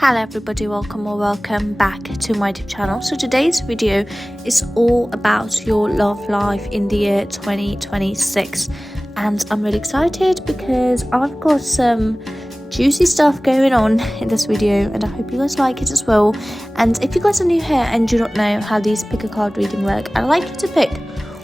Hello everybody, welcome or welcome back to my YouTube channel. So today's video is all about your love life in the year 2026, and I'm really excited because I've got some juicy stuff going on in this video and I hope you guys like it as well. And if you guys are new here and do not know how these pick a card reading work, I'd like you to pick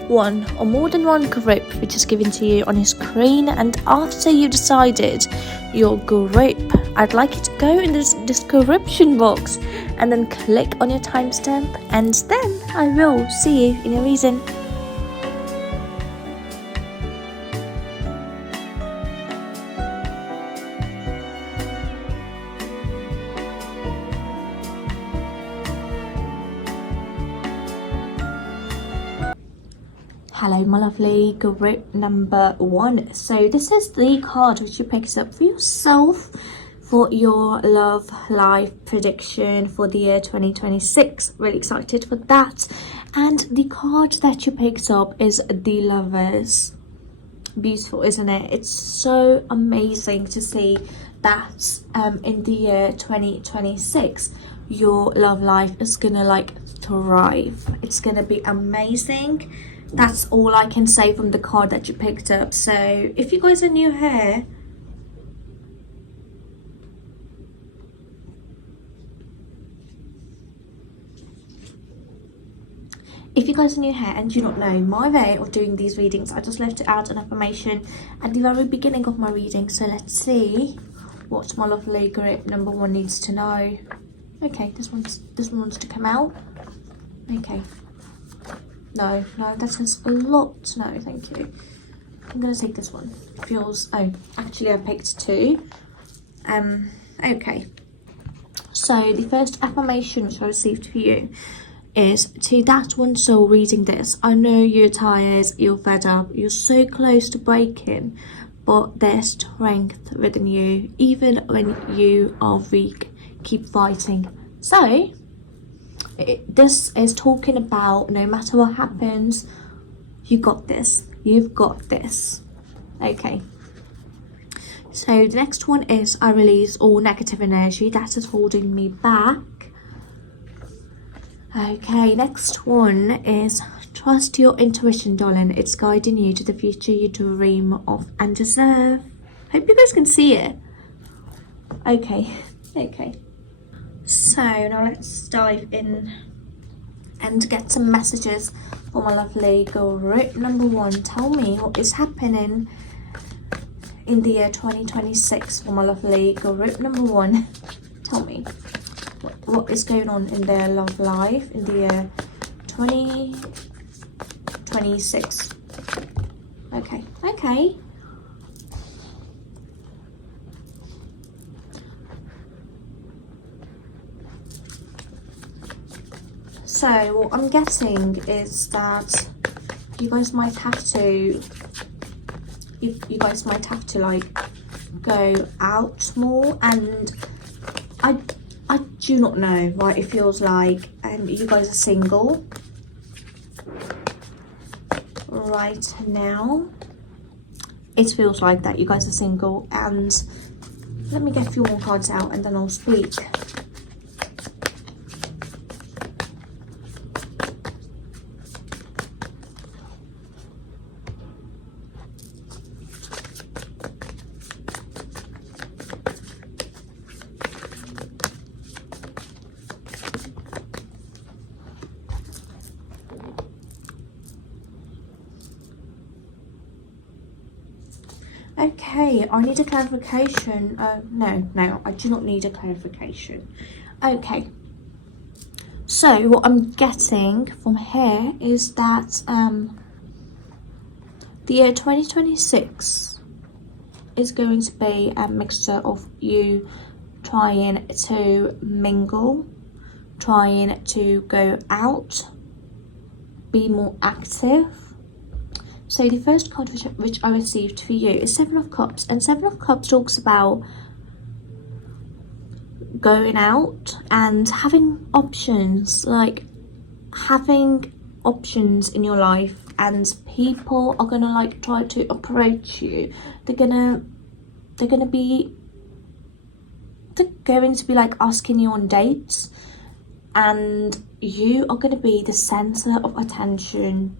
one or more than one group which is given to you on your screen, and after you decided your group, I'd like you to go in this description box and then click on your timestamp, and then I will see you in your reading. Hello my lovely group number 1. So this is the card which you picked up for yourself for your love life prediction for the year 2026. Really excited for that. And the card that you picked up is the Lovers. Beautiful, isn't it? It's so amazing to see that in the year 2026 your love life is gonna thrive. It's gonna be amazing. That's all I can say from the card that you picked up. So if you guys are new here, and do not know my way of doing these readings, I just left to add an affirmation at the very beginning of my reading. So let's see what my lovely group number 1 needs to know. Okay, this one wants to come out. Okay. No, that says a lot. No, thank you. I'm gonna take this one. It feels, oh, actually I picked 2. Okay. So the first affirmation which I received for you is, to that one soul reading this, I know you're tired, you're fed up, you're so close to breaking, but there's strength within you. Even when you are weak, keep fighting. So this is talking about no matter what happens, you got this. You've got this. Okay. So the next one is, I release all negative energy that is holding me back. Okay, next one is, trust your intuition, darling. It's guiding you to the future you dream of and deserve. Hope you guys can see it. Okay. So now let's dive in and get some messages for my lovely group number 1. Tell me what is happening in the year 2026 for my lovely group number 1. Tell me what is going on in their love life in the year 2026. Okay. So what I'm getting is that you guys might have to go out more, and I do not know why it feels like you guys are single right now. It feels like that you guys are single, and let me get a few more cards out and then I'll speak. Okay, I need a clarification. No, I do not need a clarification. Okay, so what I'm getting from here is that the year 2026 is going to be a mixture of you trying to mingle, trying to go out, be more active. So the first card which I received for you is 7 of Cups, and 7 of Cups talks about going out and having options, in your life, and people are gonna try to approach you. They're gonna be they're going to be like asking you on dates, and you are going to be the center of attention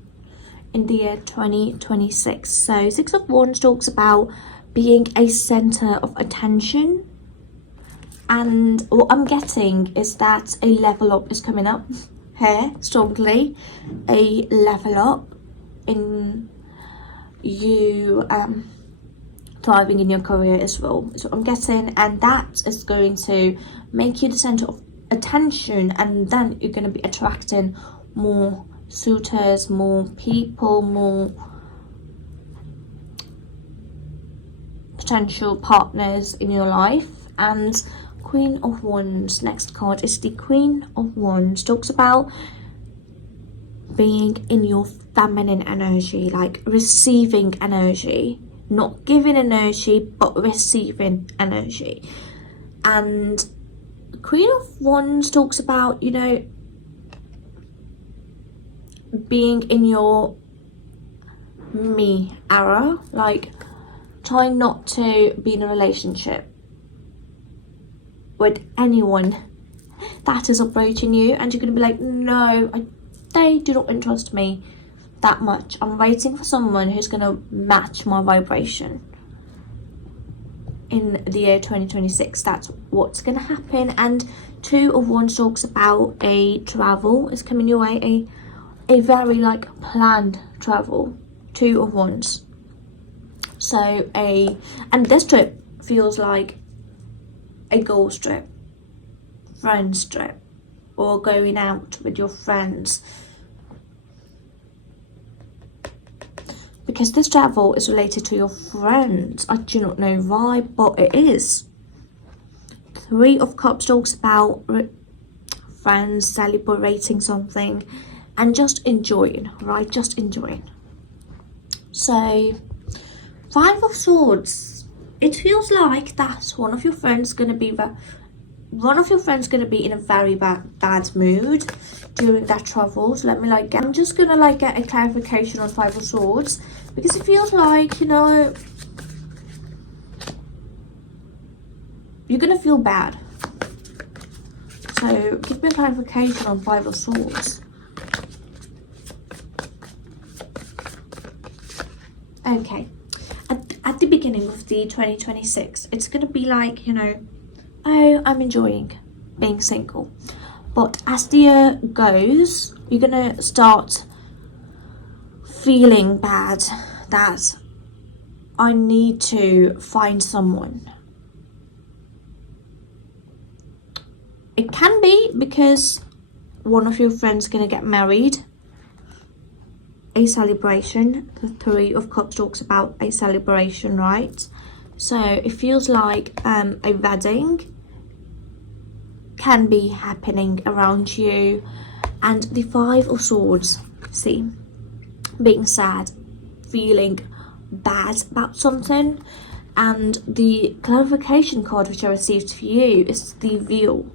in the year 2026. So Six of Wands talks about being a center of attention, and what I'm getting is that a level up is coming up here strongly. A level up in you thriving in your career as well is what I'm getting, and that is going to make you the center of attention, and then you're going to be attracting more suitors, more people, more potential partners in your life. And Queen of Wands, next card is the Queen of Wands, talks about being in your feminine energy, like receiving energy, not giving energy but receiving energy. And Queen of Wands talks about, you know, being in your me era, like trying not to be in a relationship with anyone that is approaching you, and you're going to be like, no, they do not interest me that much. I'm waiting for someone who's going to match my vibration. In the year 2026, that's what's going to happen. And Two of Wands talks about a travel is coming your way, a very like planned travel. Two of Wands. So and this trip feels like a goals trip, friends trip, or going out with your friends, because this travel is related to your friends. I do not know why, but it is. Three of Cups talks about friends celebrating something and just enjoying, right? Just enjoying. So Five of Swords, it feels like that's one of your friends going to be in a very bad mood during that travel. So let me I'm just going to get a clarification on Five of Swords, because it feels like, you know, you're going to feel bad. So give me a clarification on Five of Swords. Okay. At the beginning of the 2026, it's going to be like, you know, oh, I'm enjoying being single. But as the year goes, you're going to start feeling bad that I need to find someone. It can be because one of your friends is going to get married. A celebration. The Three of Cups talks about a celebration, right? So it feels like a wedding can be happening around you. And the Five of Swords, see, being sad, feeling bad about something. And the clarification card which I received for you is the Wheel.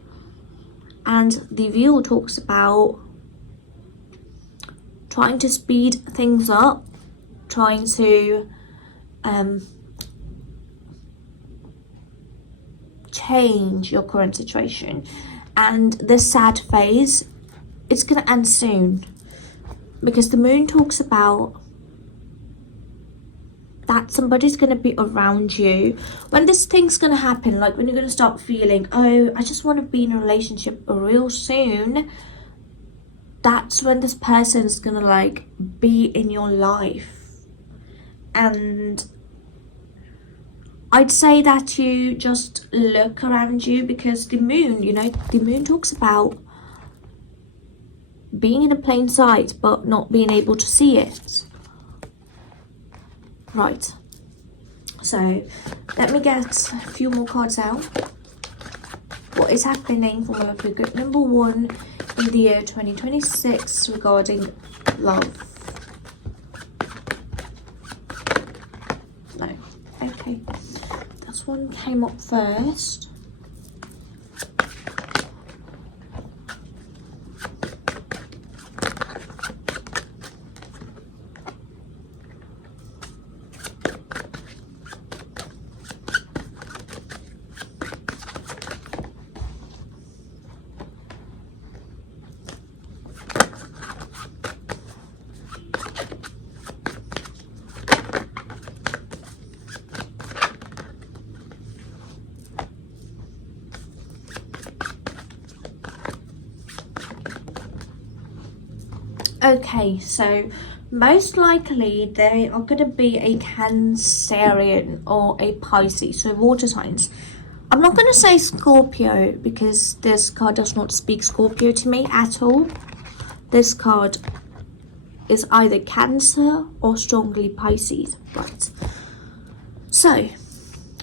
And the Wheel talks about trying to speed things up, trying to change your current situation. And this sad phase, it's going to end soon, because the Moon talks about that somebody's going to be around you when this thing's going to happen, like when you're going to start feeling, oh, I just want to be in a relationship real soon. That's when this person's going to be in your life. And I'd say that you just look around you, because the Moon, you know, the Moon talks about being in a plain sight but not being able to see it. Right. So let me get a few more cards out. What is happening for Mercury group number 1 in the year 2026 regarding love? No. Okay. This one came up first. Okay, so most likely they are going to be a Cancerian or a Pisces, so water signs. I'm not going to say Scorpio because this card does not speak Scorpio to me at all. This card is either Cancer or strongly Pisces, right? So,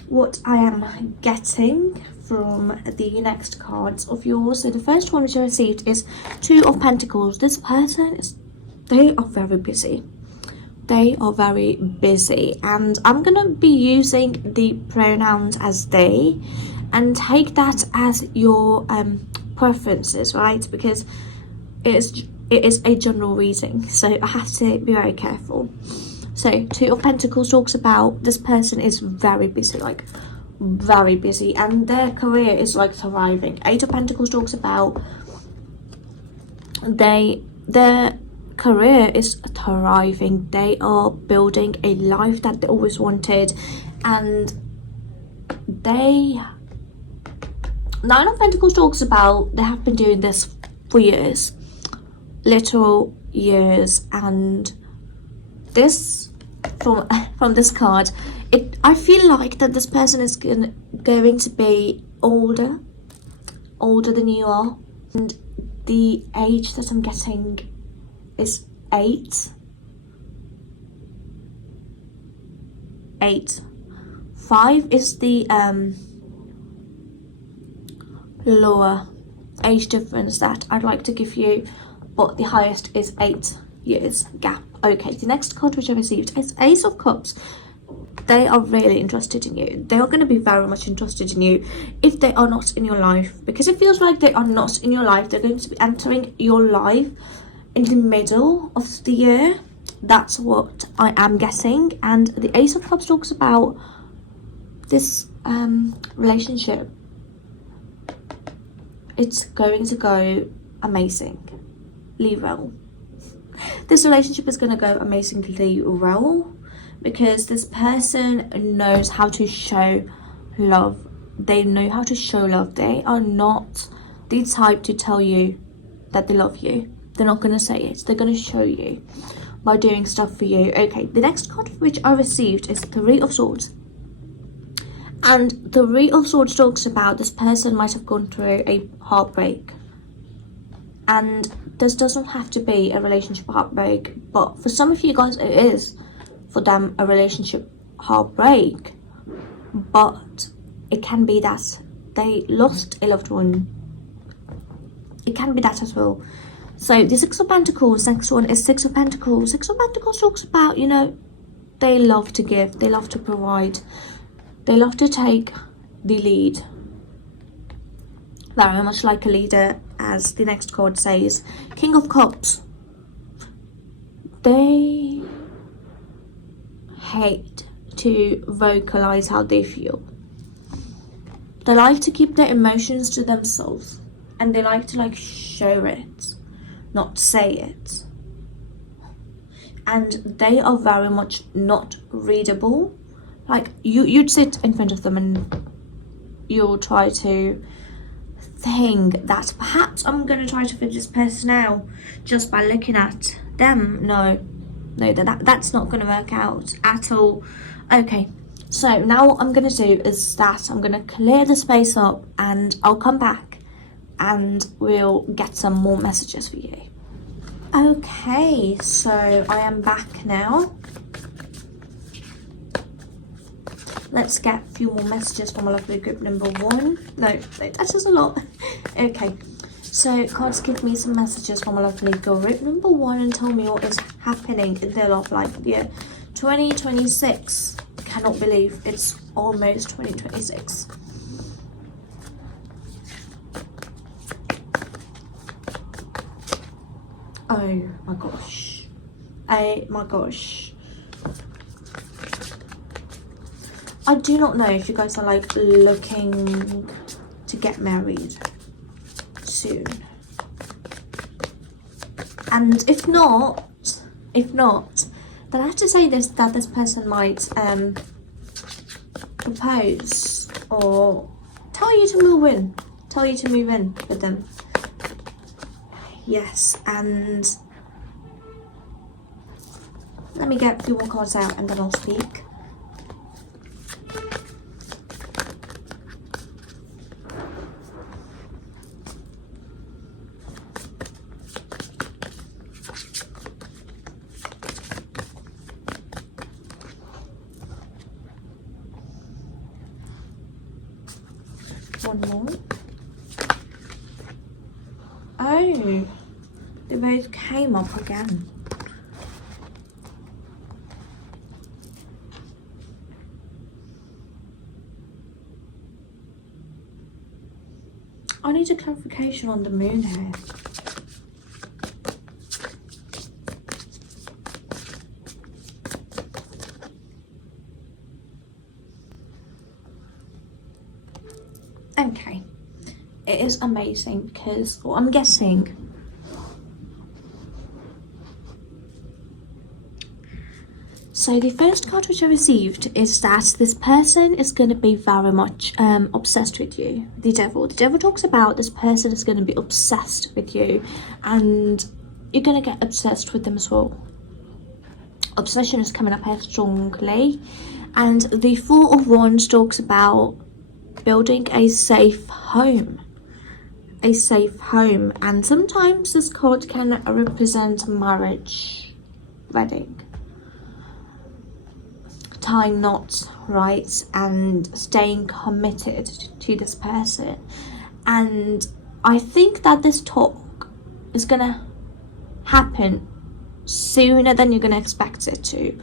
what I am getting from the next cards of yours, so the first one which I received is Two of Pentacles. This person they are very busy. They are very busy, and I'm gonna be using the pronouns as they, and take that as your preferences, right? Because it is a general reading, so I have to be very careful. So Two of Pentacles talks about this person is very busy, like very busy, and their career is like thriving. Eight of Pentacles talks about their career is thriving. They are building a life that they always wanted, and Nine of Pentacles talks about they have been doing this for years, literal years, and this from this card, I feel like that this person is going to be older than you are, and the age that I'm getting is 8. 5 is the lower age difference that I'd like to give you, but the highest is 8 years gap. Okay, the next card which I received is Ace of Cups. They are really interested in you. They are going to be very much interested in you if they are not in your life, because it feels like they are not in your life. They're going to be entering your life in the middle of the year. That's what I am getting. And the Ace of Cups talks about this relationship. It's going to go amazingly well. This relationship is going to go amazingly well, because this person knows how to show love. They know how to show love. They are not the type to tell you that they love you. They're not going to say it. They're going to show you by doing stuff for you. Okay, the next card which I received is Three of Swords. And Three of Swords talks about this person might have gone through a heartbreak. And this doesn't have to be a relationship heartbreak, but for some of you guys it is for them a relationship heartbreak. But it can be that they lost a loved one. It can be that as well. So the Six of Pentacles, next one is Six of Pentacles. Six of Pentacles talks about, you know, they love to give, they love to provide, they love to take the lead. Very much like a leader, as the next card says. King of Cups. They hate to vocalize how they feel. They like to keep their emotions to themselves, and they like to show it, not say it. And they are very much not readable. Like you'd sit in front of them and you'll try to think that perhaps I'm going to try to fit this person out just by looking at them. No, that's not going to work out at all. Okay, so now what I'm going to do is that I'm going to clear the space up, and I'll come back and we'll get some more messages for you. Okay, so I am back now. Let's get a few more messages from my lovely group number 1. No, that is a lot. Okay, so cards, give me some messages from my lovely group number 1 and tell me what is happening in their love life. Yeah, 2026. Cannot believe it's almost 2026. Oh my gosh. Oh my gosh. I do not know if you guys are looking to get married soon. And if not, then I have to say that this person might propose or tell you to move in with them. Yes, and Let me get a few more cards out and then I'll speak. One more. Oh, they both came up again. I need a clarification on the moon here. Okay, it is amazing because, well, I'm guessing so the first card which I received is that this person is going to be very much obsessed with you. The devil talks about this person is going to be obsessed with you and you're going to get obsessed with them as well. Obsession is coming up here strongly. And the Four of Wands talks about building a safe home. A safe home. And sometimes this card can represent marriage, wedding, tying knots, right, and staying committed to this person. And I think that this talk is gonna happen sooner than you're gonna expect it to,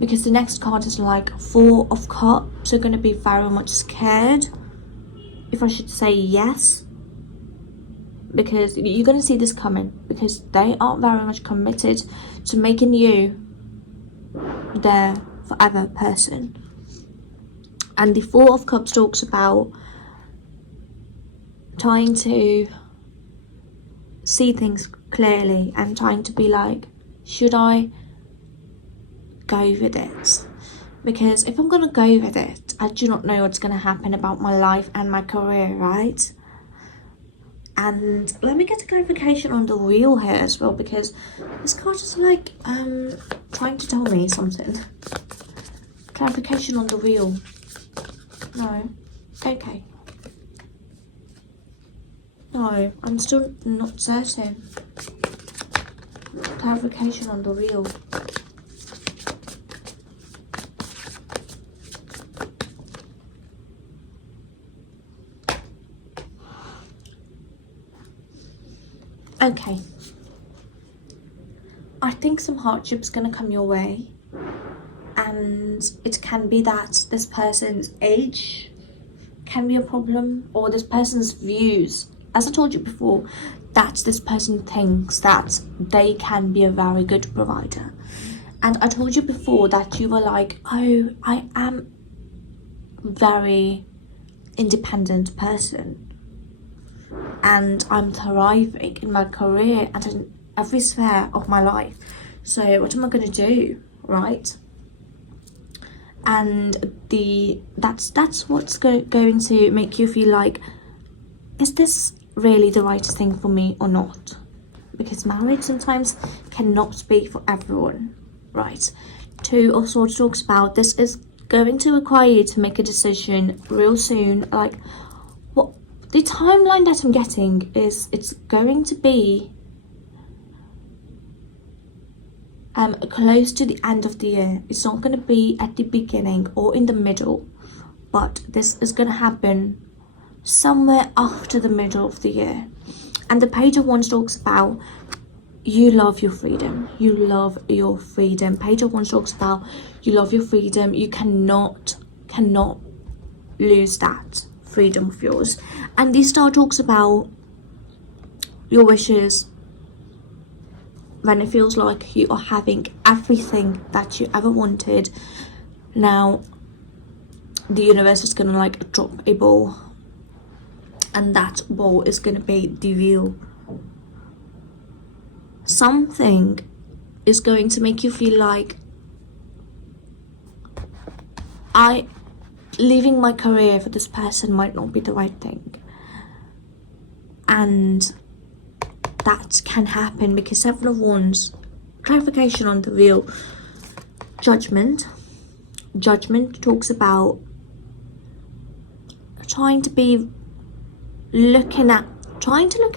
because the next card is like Four of Cups. You're gonna be very much scared, if I should say, yes, because you're gonna see this coming, because they are very much committed to making you their forever person. And the Four of Cups talks about trying to see things clearly and trying to be like, should I go with it? Because if I'm gonna go with it, I do not know what's gonna happen about my life and my career, right? And let me get a clarification on the wheel here as well, because this card is like trying to tell me something. Clarification on the wheel. No. Okay. No, I'm still not certain. Clarification on the wheel. Okay. I think some hardship's gonna come your way. And it can be that this person's age can be a problem, or this person's views. As I told you before, that this person thinks that they can be a very good provider. And I told you before that you were like, oh, I am very independent person and I'm thriving in my career and in every sphere of my life. So what am I going to do, right? And that's what's going to make you feel like, is this really the right thing for me or not? Because marriage sometimes cannot be for everyone, right? Two of Swords talks about this is going to require you to make a decision real soon. Like, what the timeline that I'm getting is, it's going to be close to the end of the year. It's not going to be at the beginning or in the middle, but this is going to happen somewhere after the middle of the year. And the Page of Wands talks about you love your freedom. You love your freedom. Page of Wands talks about you love your freedom. You cannot lose that freedom of yours. And the Star talks about your wishes when it feels like you are having everything that you ever wanted. Now the universe is gonna like drop a ball, and that ball is gonna be the wheel. Something is going to make you feel like, leaving my career for this person might not be the right thing. And that can happen because Seven of Wands, clarification on the wheel, Judgment. Judgment talks about trying to look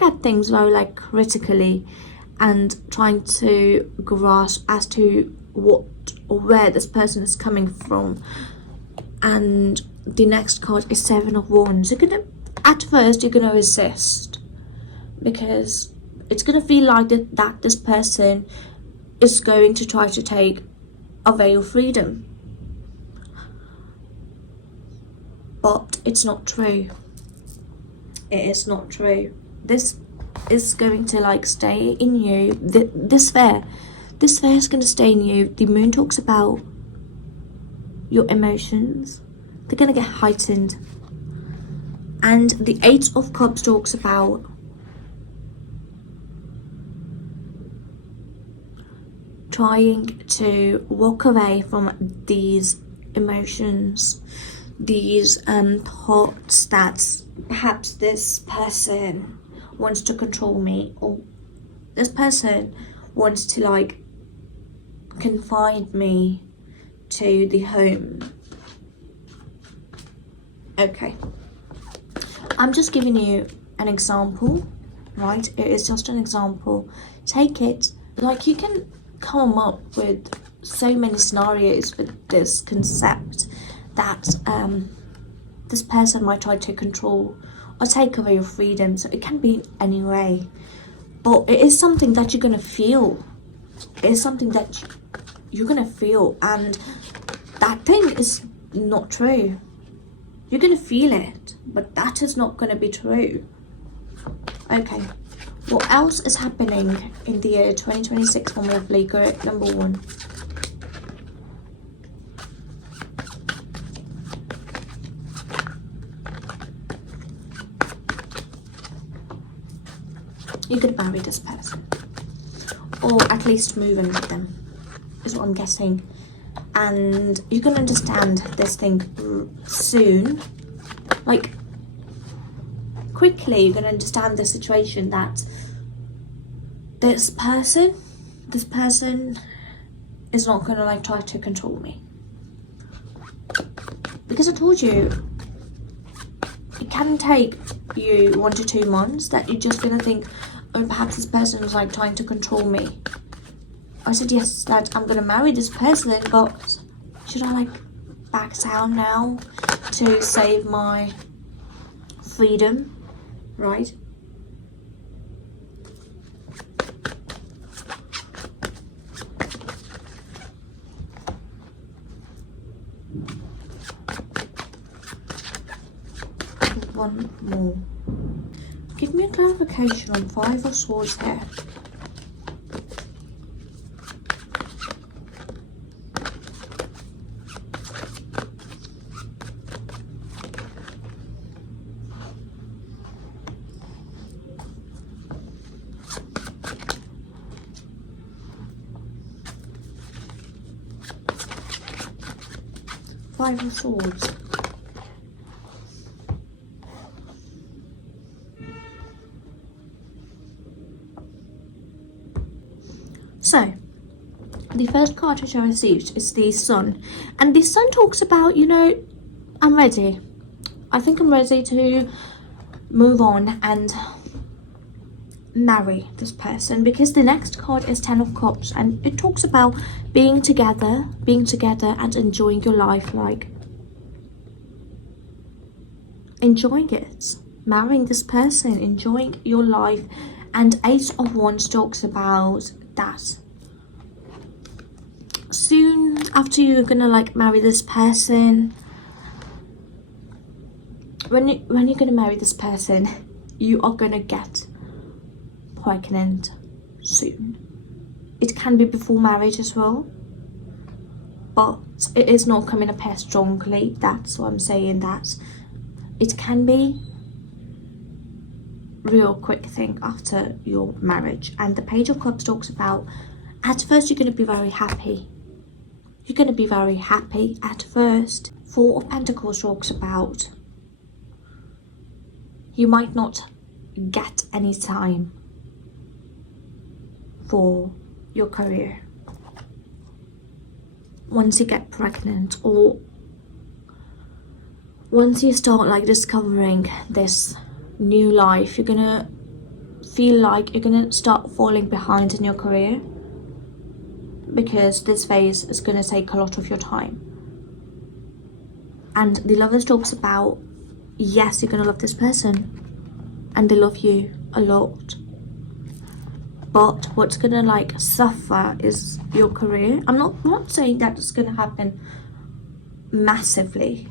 at things very like critically, and trying to grasp as to what or where this person is coming from. And the next card is Seven of Wands. At first you're gonna resist, because it's gonna feel like that this person is going to try to take away your freedom, but it's not true. It is not true. This is going to like stay in you. This sphere is going to stay in you. The moon talks about your emotions. They're going to get heightened. And the Eight of Cups talks about trying to walk away from these emotions, these thoughts that perhaps this person wants to control me, or this person wants to like confine me to the home. Okay, I'm just giving you an example, right? It is just an example. Take it like you can come up with so many scenarios with this concept that this person might try to control or take away your freedom. So it can be in any way, but it is something that you're gonna feel. It is something that you're gonna feel, and that thing is not true. You're gonna feel it, but that is not gonna be true. Okay, what else is happening in the year 2026 for me, Lego? Number one. You're gonna marry this person, or at least move in with them, is what I'm guessing. And you're gonna understand this thing soon, like quickly. You're gonna understand the situation that this person is not gonna like try to control me, because I told you it can take you 1 to 2 months that you're just gonna think, oh, perhaps this person is like trying to control me. I said yes, that I'm gonna marry this person, but should I like back down now to save my freedom, right? One more. Give me a clarification on Five of Swords here. Five of Swords. So, the first card which I received is the Sun. And the Sun talks about, you know, I'm ready. I think I'm ready to move on and marry this person, because the next card is Ten of Cups, and it talks about being together and enjoying your life, like enjoying it, marrying this person, enjoying your life. And Ace of Wands talks about that soon after you're gonna like marry this person, when you're gonna marry this person, you are gonna get pregnant soon. It can be before marriage as well, but it is not coming up here strongly. That's what I'm saying, that it can be real quick thing after your marriage. And the Page of Cups talks about, at first you're going to be very happy. You're going to be very happy at first. Four of Pentacles talks about you might not get any time for your career. once you get pregnant, or once you start like discovering this new life, you're gonna feel like you're gonna start falling behind in your career, because this phase is gonna take a lot of your time. And the Lovers talks about, yes, you're gonna love this person and they love you a lot, but what's gonna like suffer is your career. I'm not saying that it's gonna happen massively,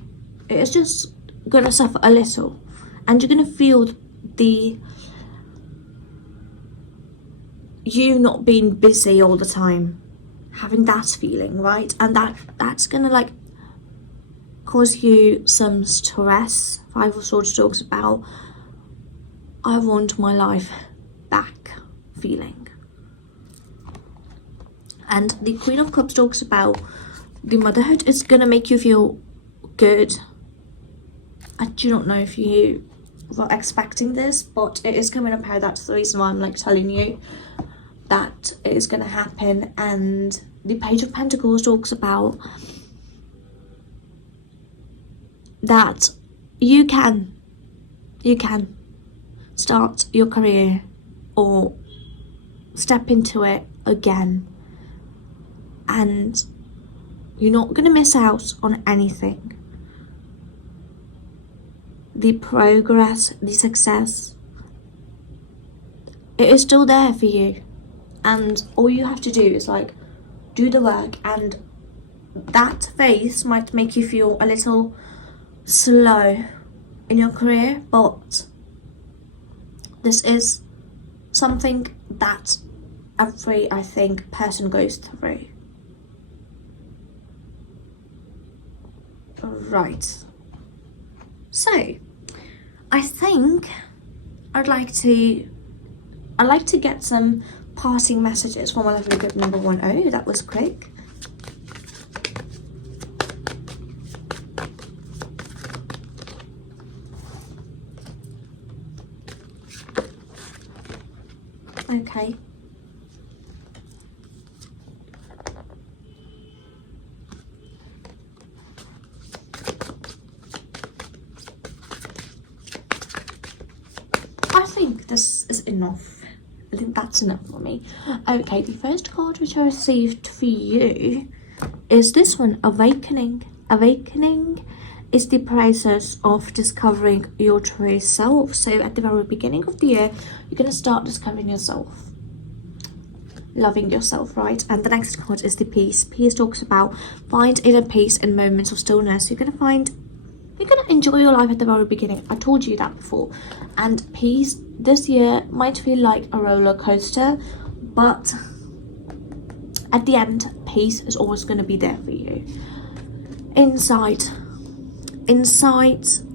it's just gonna suffer a little, and you're gonna feel you not being busy all the time, having that feeling, right? And that's gonna like cause you some stress. Five of Swords talks about, I want my life back feeling. And the Queen of Cups talks about the motherhood is gonna make you feel good. I do not know if you were expecting this, but it is coming up here. That's the reason why I'm like telling you that it is gonna happen. And the Page of Pentacles talks about that you can start your career or step into it again, and you're not going to miss out on anything. The progress, the success, it is still there for you, and all you have to do is like do the work. And that phase might make you feel a little slow in your career, but this is something that every, I think, person goes through. Right, so I think I'd like to get some passing messages from my lovely good number 10. Oh, that was quick. Okay. I think this is enough. I think that's enough for me. Okay, the first card which I received for you is this one, Awakening. Awakening is the process of discovering your true self. So at the very beginning of the year, you're going to start discovering yourself, loving yourself, right? And the next card is the Peace. Peace talks about find inner peace in moments of stillness. You're going to enjoy your life at the very beginning. I told you that before. And peace this year might feel like a roller coaster, but at the end, peace is always going to be there for you. Insight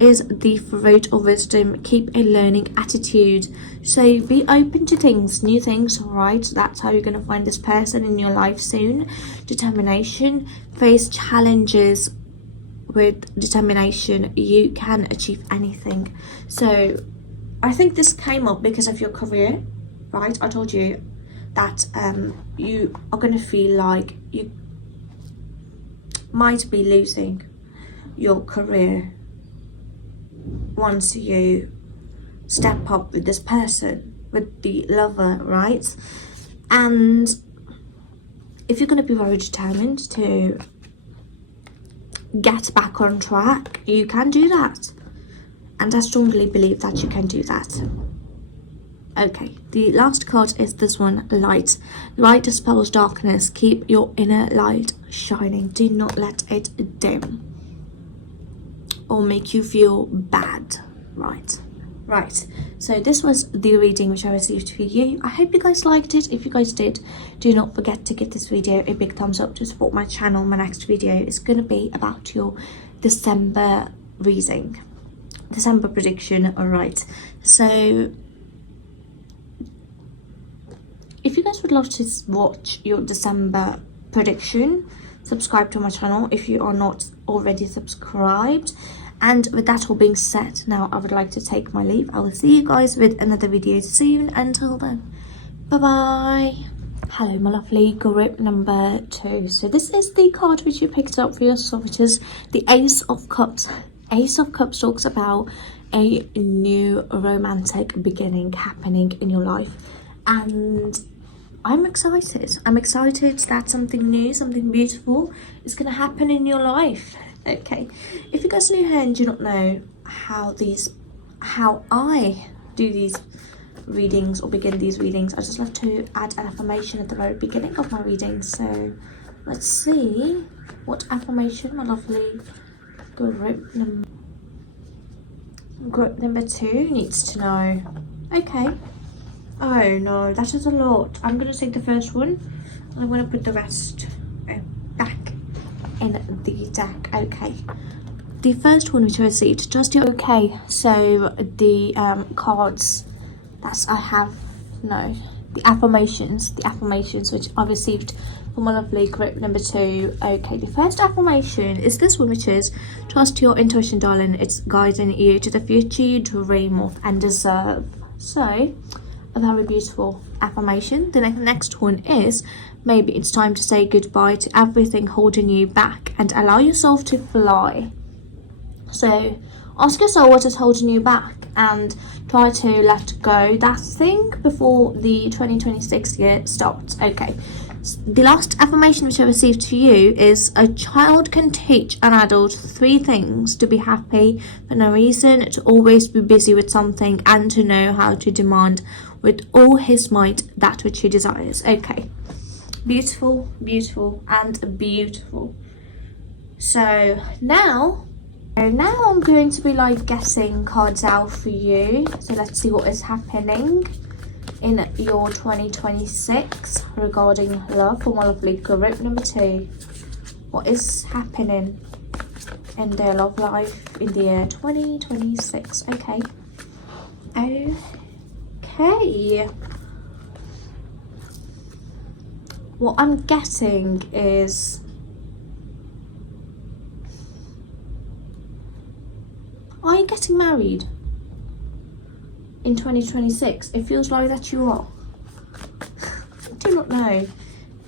is the fruit of wisdom. Keep a learning attitude, so be open to things, new things, right? That's how you're going to find this person in your life soon. Determination, face challenges with determination. You can achieve anything. So I think this came up because of your career, right? I told you that you are going to feel like you might be losing your career once you step up with this person, with the lover, right? And if you're going to be very determined to get back on track, you can do that, and I strongly believe that you can do that. Okay, the last card is this one, Light. Light dispels darkness. Keep your inner light shining. Do not let it dim or make you feel bad, right? So this was the reading which I received for you. I hope you guys liked it. If you guys did, do not forget to give this video a big thumbs up to support my channel. My next video is going to be about your December reading, December prediction. All right, so if you guys would love to watch your December prediction, subscribe to my channel if you are not already subscribed. And with that all being said, now I would like to take my leave. I will see you guys with another video soon. Until then, bye bye. Hello my lovely, group number 2. So this is the card which you picked up for yourself, which is the Ace of Cups. Ace of Cups talks about a new romantic beginning happening in your life, and I'm excited. I'm excited that something new, something beautiful is going to happen in your life. Okay, if you guys are new here and do not know how I do these readings or begin these readings, I just love to add an affirmation at the very beginning of my reading. So let's see what affirmation my lovely group number 2 needs to know. Okay. Oh no, that is a lot. I'm gonna take the first one and I'm gonna put the rest back in the deck. Okay. The first one which I received, just your okay. So the cards that I have, no, the affirmations which I received from my lovely group number 2. Okay, the first affirmation is this one, which is trust your intuition, darling. It's guiding you to the future you dream of and deserve. So a very beautiful affirmation. The next one is maybe it's time to say goodbye to everything holding you back and allow yourself to fly. So ask yourself what is holding you back and try to let go that thing before the 2026 year starts. Okay, the last affirmation which I received to you is a child can teach an adult 3 things: to be happy for no reason, to always be busy with something, and to know how to demand with all his might that which he desires. Okay, beautiful, beautiful, and beautiful. So now I'm going to be like getting cards out for you. So let's see what is happening in your 2026 regarding love for my lovely group number 2. What is happening in their love life in the year 2026? Okay. What I'm getting is, are you getting married in 2026? It feels like that you are. I do not know.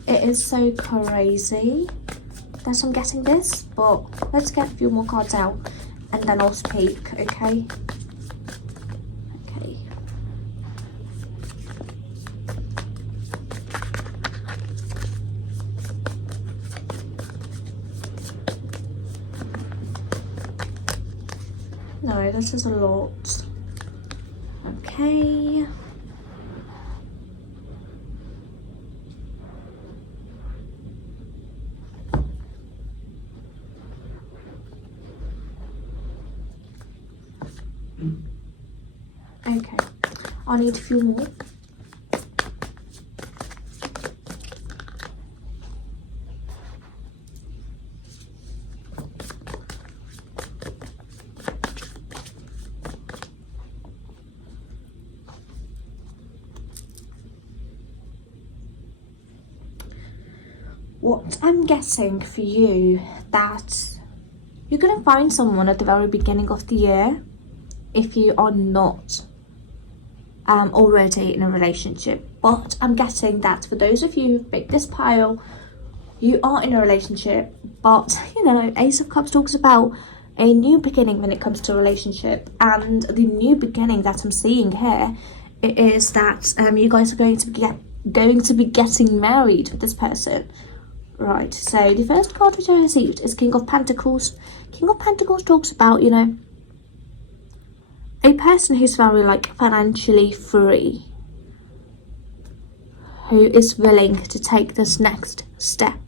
It is so crazy that I'm getting this, but let's get a few more cards out and then I'll speak, okay? Okay. No, this is a lot. Okay. Okay, I need a few more. What I'm getting for you, that you're gonna find someone at the very beginning of the year if you are not already in a relationship. But I'm getting that for those of you who've picked this pile, you are in a relationship, but you know, Ace of Cups talks about a new beginning when it comes to a relationship, and the new beginning that I'm seeing here is that you guys are going to be getting married with this person. Right, so the first card which I received is King of Pentacles. King of Pentacles talks about, you know, a person who's very like financially free, who is willing to take this next step.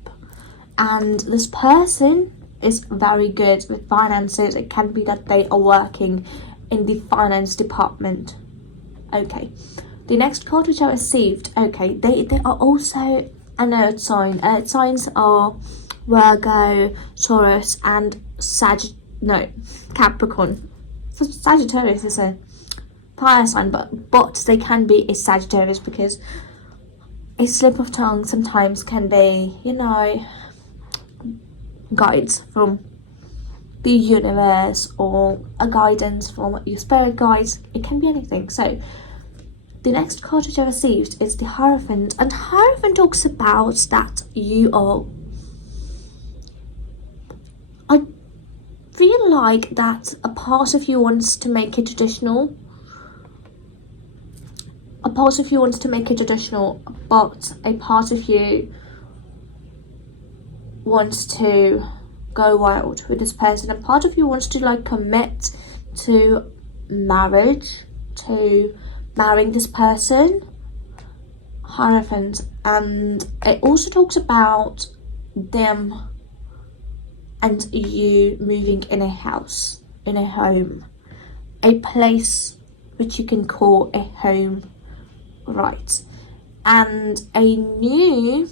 And this person is very good with finances. It can be that they are working in the finance department. Okay, the next card which I received, okay, they are also an earth sign. Earth signs are Virgo, Taurus, and Capricorn. So Sagittarius is a fire sign, but they can be a Sagittarius, because a slip of tongue sometimes can be, you know, guides from the universe or a guidance from your spirit guides. It can be anything. So the next card which I received is the Hierophant, and Hierophant talks about that you are, I feel like that a part of you wants to make it traditional. A part of you wants to make it traditional, but a part of you wants to go wild with this person. A part of you wants to like commit to marriage, to marrying this person, Hierophant. And it also talks about them and you moving in a house, in a home, a place which you can call a home, right? And a new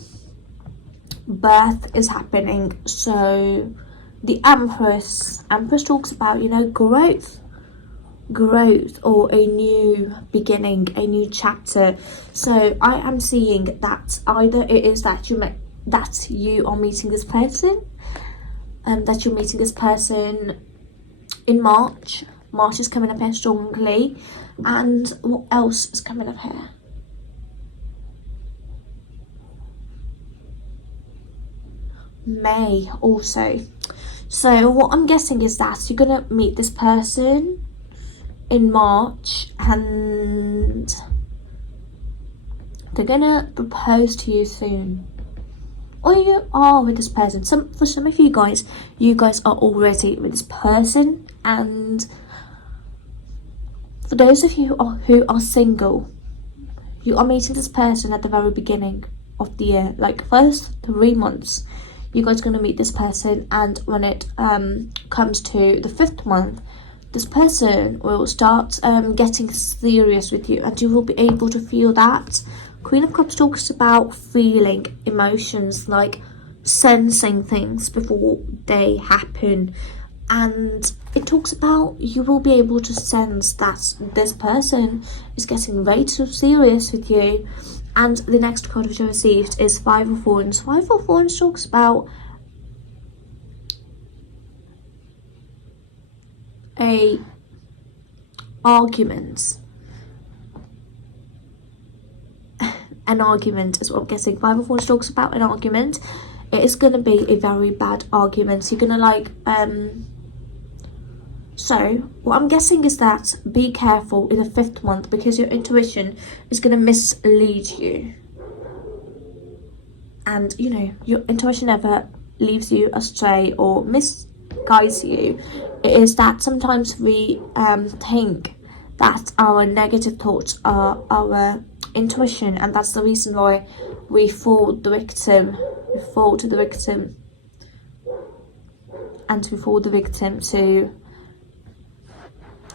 birth is happening. So the Empress talks about, you know, growth, or a new beginning, a new chapter. So I am seeing that either it is that you are meeting this person, that you're meeting this person in March. March is coming up here strongly. And what else is coming up here? May also. So what I'm guessing is that you're gonna meet this person in March and they're gonna propose to you soon, or you are with this person. For some of you guys are already with this person, and for those of you who are single, you are meeting this person at the very beginning of the year, like first 3 months. You guys are going to meet this person, and when it comes to the 5th month, this person will start getting serious with you, and you will be able to feel that. Queen of Cups talks about feeling emotions, like sensing things before they happen, and it talks about you will be able to sense that this person is getting way too serious with you. And the next card which I received is Five of Wands. Five of Wands talks about a argument. An argument is what I'm guessing. Five of Wands talks about an argument. It is going to be a very bad argument. You're going to like... So, what I'm guessing is that be careful in the 5th month, because your intuition is going to mislead you. And, you know, your intuition never leaves you astray or misguides you. It is that sometimes we think that our negative thoughts are our intuition, and that's the reason why we fall to the victim. We fall to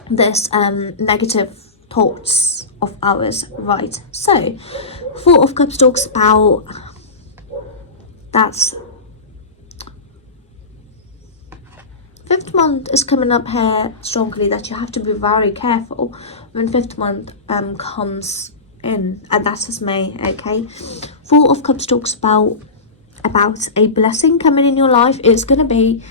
this negative thoughts of ours, right? So Four of Cups talks about that 5th month is coming up here strongly, that you have to be very careful when 5th month comes in, and that is May. Okay, Four of Cups talks about a blessing coming in your life. It's going to be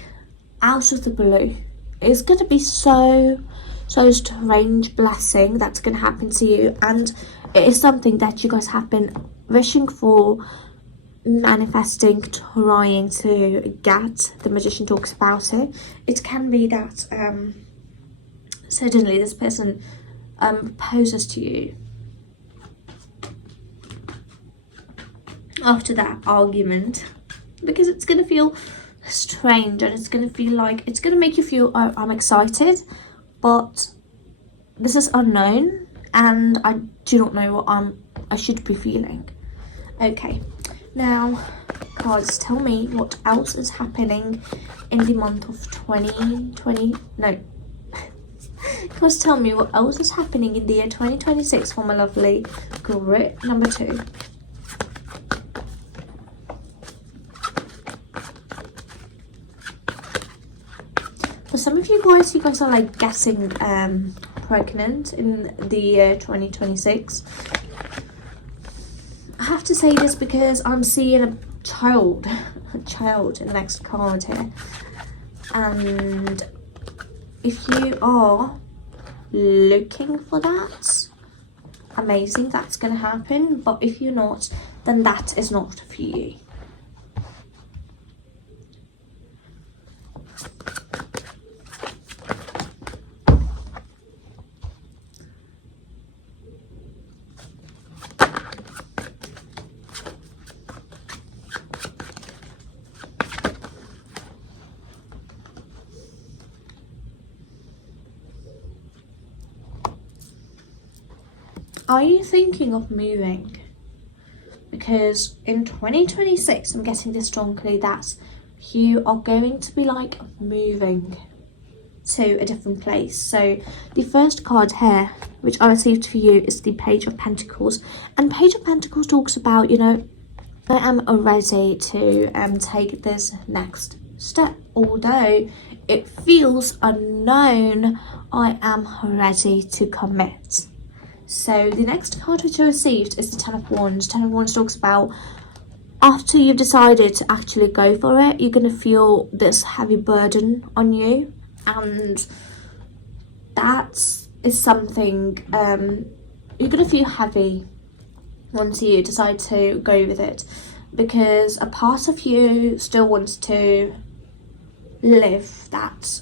out of the blue. It's going to be so strange blessing that's going to happen to you, and it is something that you guys have been wishing for, manifesting, trying to get. The Magician talks about it. It can be that suddenly this person proposes to you after that argument, because it's going to feel strange, and it's going to feel like it's going to make you feel, oh, I'm excited, but this is unknown and I do not know what I should be feeling. Okay, now cards, tell me what else is happening in the month of 2020. No, cards, tell me what else is happening in the year 2026 for my lovely grit number 2. For some of you guys are like getting pregnant in the year 2026. I have to say this because I'm seeing a child in the next card here. And if you are looking for that, amazing, that's going to happen. But if you're not, then that is not for you. Are you thinking of moving? Because in 2026, I'm getting this strongly that you are going to be like moving to a different place. So the first card here, which I received for you, is the Page of Pentacles. And Page of Pentacles talks about, you know, I am ready to take this next step. Although it feels unknown, I am ready to commit. So the next card which I received is the Ten of Wands. Ten of Wands talks about after you've decided to actually go for it, you're going to feel this heavy burden on you. And that is something, you're going to feel heavy once you decide to go with it. Because a part of you still wants to live that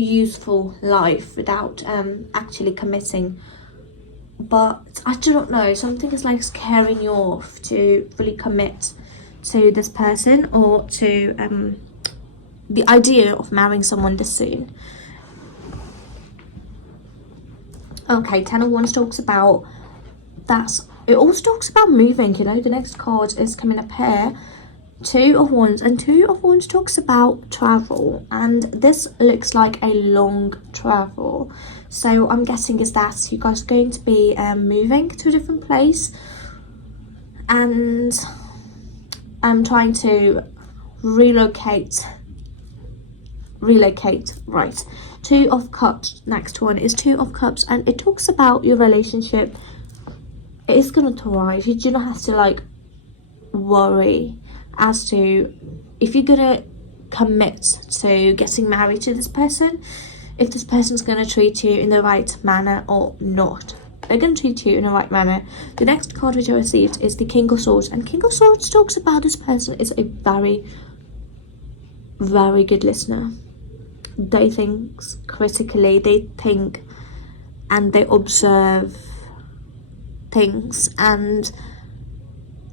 useful life without actually committing. But I don't know, something is like scaring you off to fully commit to this person or to the idea of marrying someone this soon. Okay, Ten of Wands talks about that. It also talks about moving, you know. The next card is coming up here, Two of Wands, and Two of Wands talks about travel, and this looks like a long travel. So I'm guessing is that you guys are going to be moving to a different place, and I'm trying to relocate, right. Two of Cups, next one is Two of Cups, and it talks about your relationship. It is gonna thrive. You do not have to like worry as to if you're gonna commit to getting married to this person, if this person's gonna treat you in the right manner or not. They're gonna treat you in the right manner. The next card which I received is the King of Swords, and King of Swords talks about this person is a very, very good listener. They think critically, they think and they observe things, and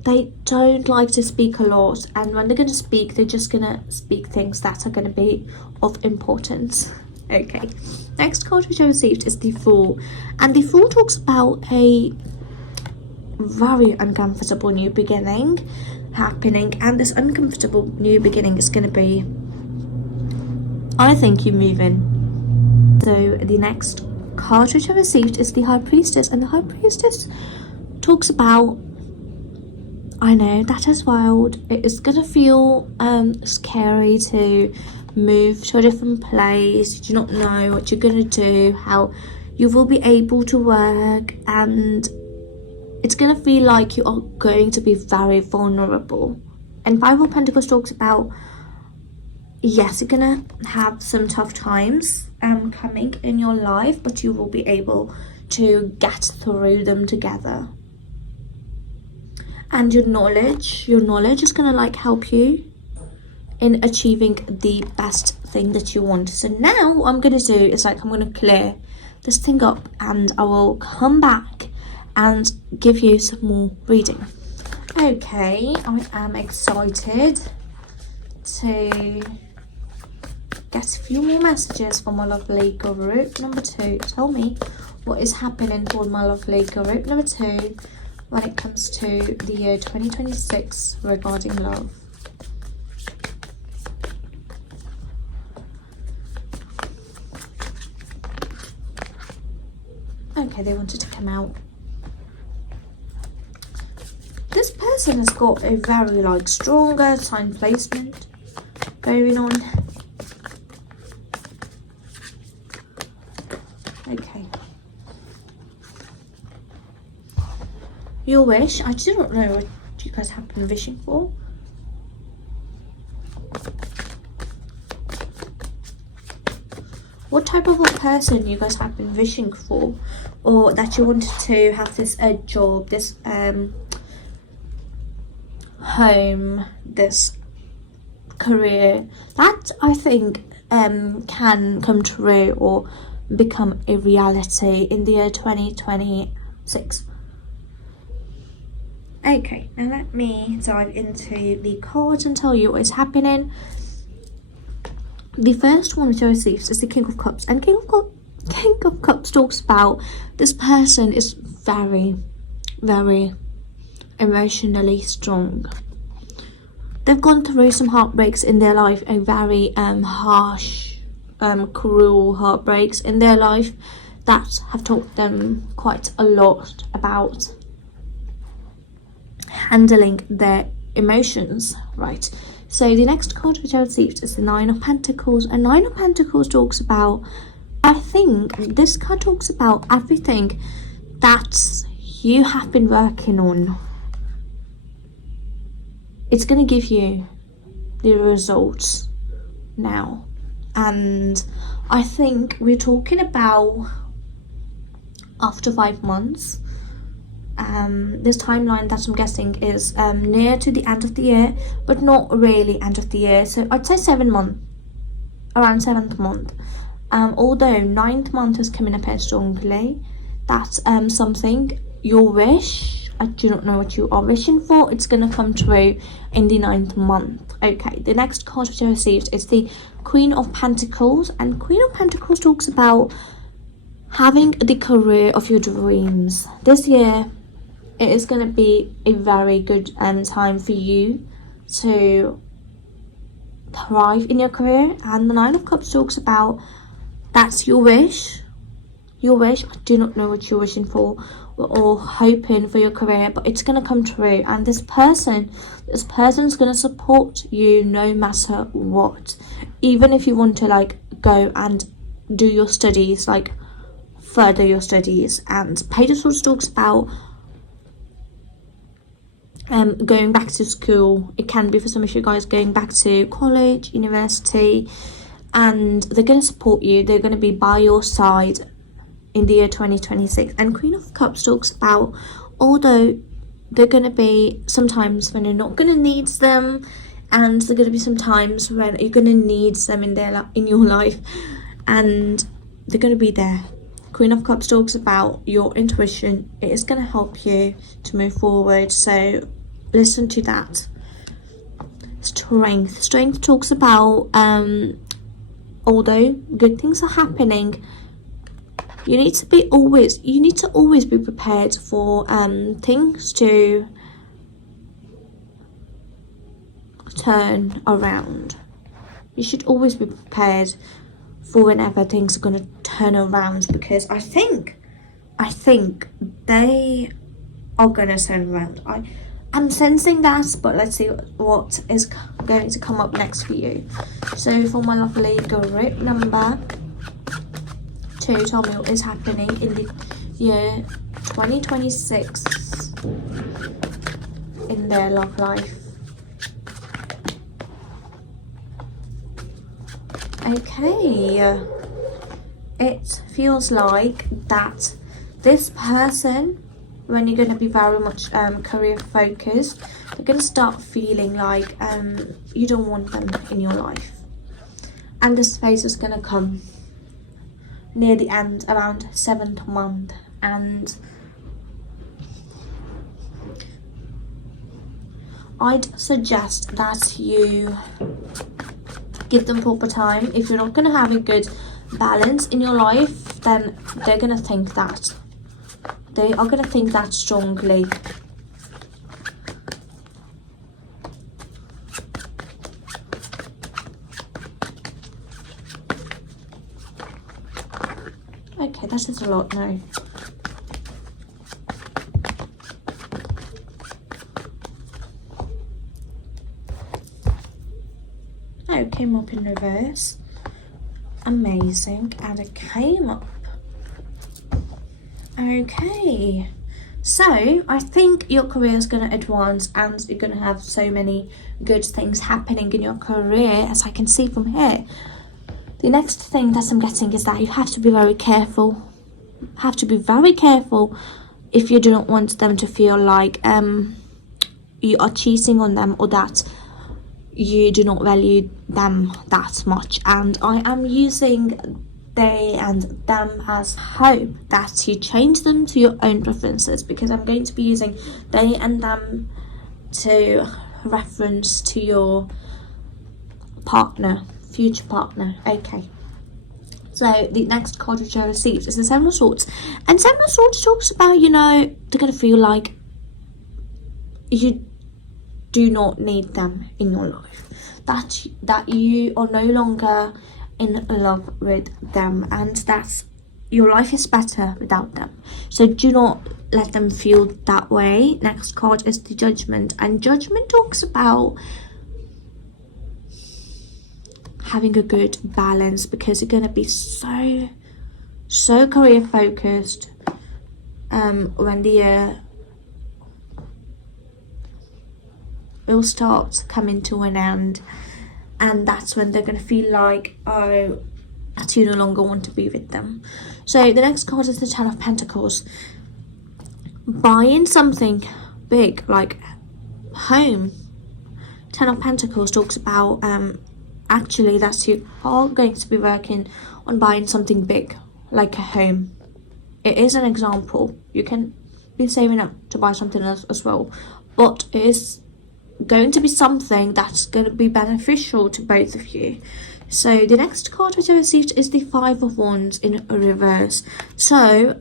they don't like to speak a lot, and when they're going to speak, they're just going to speak things that are going to be of importance. Okay, next card which I received is the Fool, and the Fool talks about a very uncomfortable new beginning happening, and this uncomfortable new beginning is going to be, I think, you moving. So the next card which I received is the High Priestess, and the High Priestess talks about, I know that is wild, it is gonna feel scary to move to a different place. You do not know what you're gonna do, how you will be able to work, and it's gonna feel like you are going to be very vulnerable. And Five of Pentacles talks about, yes, you're gonna have some tough times coming in your life, but you will be able to get through them together. And your knowledge is gonna like help you in achieving the best thing that you want. So now what I'm gonna do is like I'm gonna clear this thing up, and I will come back and give you some more reading. Okay, I am excited to get a few more messages from my lovely group number 2. Tell me what is happening for my lovely group number 2 when it comes to the year 2026 regarding love. Okay, they wanted to come out. This person has got a very like stronger sign placement going on. Okay. Your wish, I do not know what you guys have been wishing for. what type of a person you guys have been wishing for, or that you wanted to have this job, this home, this career, that I think can come true or become a reality in the year 2026. Okay, now let me dive into the cards and tell you what is happening. The first one which I received is the King of Cups, and King of Cups talks about this person is very, very emotionally strong. They've gone through some heartbreaks in their life, a very harsh, cruel heartbreaks in their life that have taught them quite a lot about handling their emotions, right? So the next card which I received is the Nine of Pentacles, and Nine of Pentacles talks about, I think this card talks about everything that you have been working on. It's going to give you the results now, and I think we're talking about after 5 months. This timeline that I'm guessing is near to the end of the year, but not really end of the year, so I'd say 7 months, around 7th month. Although 9th month is coming up strongly, that's something, your wish, I do not know what you are wishing for, it's going to come true in the 9th month. Okay, the next card which I received is the Queen of Pentacles, and Queen of Pentacles talks about having the career of your dreams. This year it is going to be a very good time for you to thrive in your career. And the Nine of Cups talks about, that's your wish. I do not know what you're wishing for or hoping for your career, but it's going to come true. And this person's going to support you no matter what, even if you want to like go and do your studies, like further your studies. And Page of Swords talks about going back to school. It can be for some of you guys going back to college, university, and they're going to support you. They're going to be by your side in the year 2026. And Queen of Cups talks about, although they're going to be sometimes when you're not going to need them, and they're going to be some times when you're going to need them in your life, and they're going to be there. Queen of Cups talks about your intuition. It is going to help you to move forward, so listen to that. Strength talks about although good things are happening, you need to always be prepared for things to turn around. You should always be prepared for whenever things are going to turn around, because I think they are going to turn around. I'm sensing that, but let's see what is going to come up next for you. So for my lovely group number 2, tell me what is happening in the year 2026 in their love life. Okay, it feels like that this person, when you're going to be very much career focused, they're going to start feeling like you don't want them in your life. And this phase is going to come near the end, around 7th month. And I'd suggest that you give them proper time. If you're not going to have a good balance in your life, then they're going to think that. They are going to think that strongly. Okay, that is a lot now. Oh, it came up in reverse. Amazing. And it came up. Okay. So, I think your career is going to advance and you're going to have so many good things happening in your career, as I can see from here. The next thing that I'm getting is that you have to be very careful. Have to be very careful if you do not want them to feel like you are cheating on them, or that you do not value them that much. And I am using they and them as hope that you change them to your own preferences, because I'm going to be using they and them to reference to your partner, future partner. Okay, so the next card which I received is the Seven of Swords, and Seven of Swords talks about, you know, they're gonna feel like you do not need them in your life, that you are no longer in love with them, and that your life is better without them. So do not let them feel that way. Next card is the Judgment, and Judgment talks about having a good balance, because you're going to be so career focused when the year will start coming to an end, and that's when they're going to feel like, oh, that you no longer want to be with them. So the next card is the Ten of Pentacles. Buying something big like home. Ten of Pentacles talks about actually that you are going to be working on buying something big like a home. It is an example. You can be saving up to buy something else as well, but it is going to be something that's going to be beneficial to both of you. So the next card which I received is the Five of Wands in reverse. So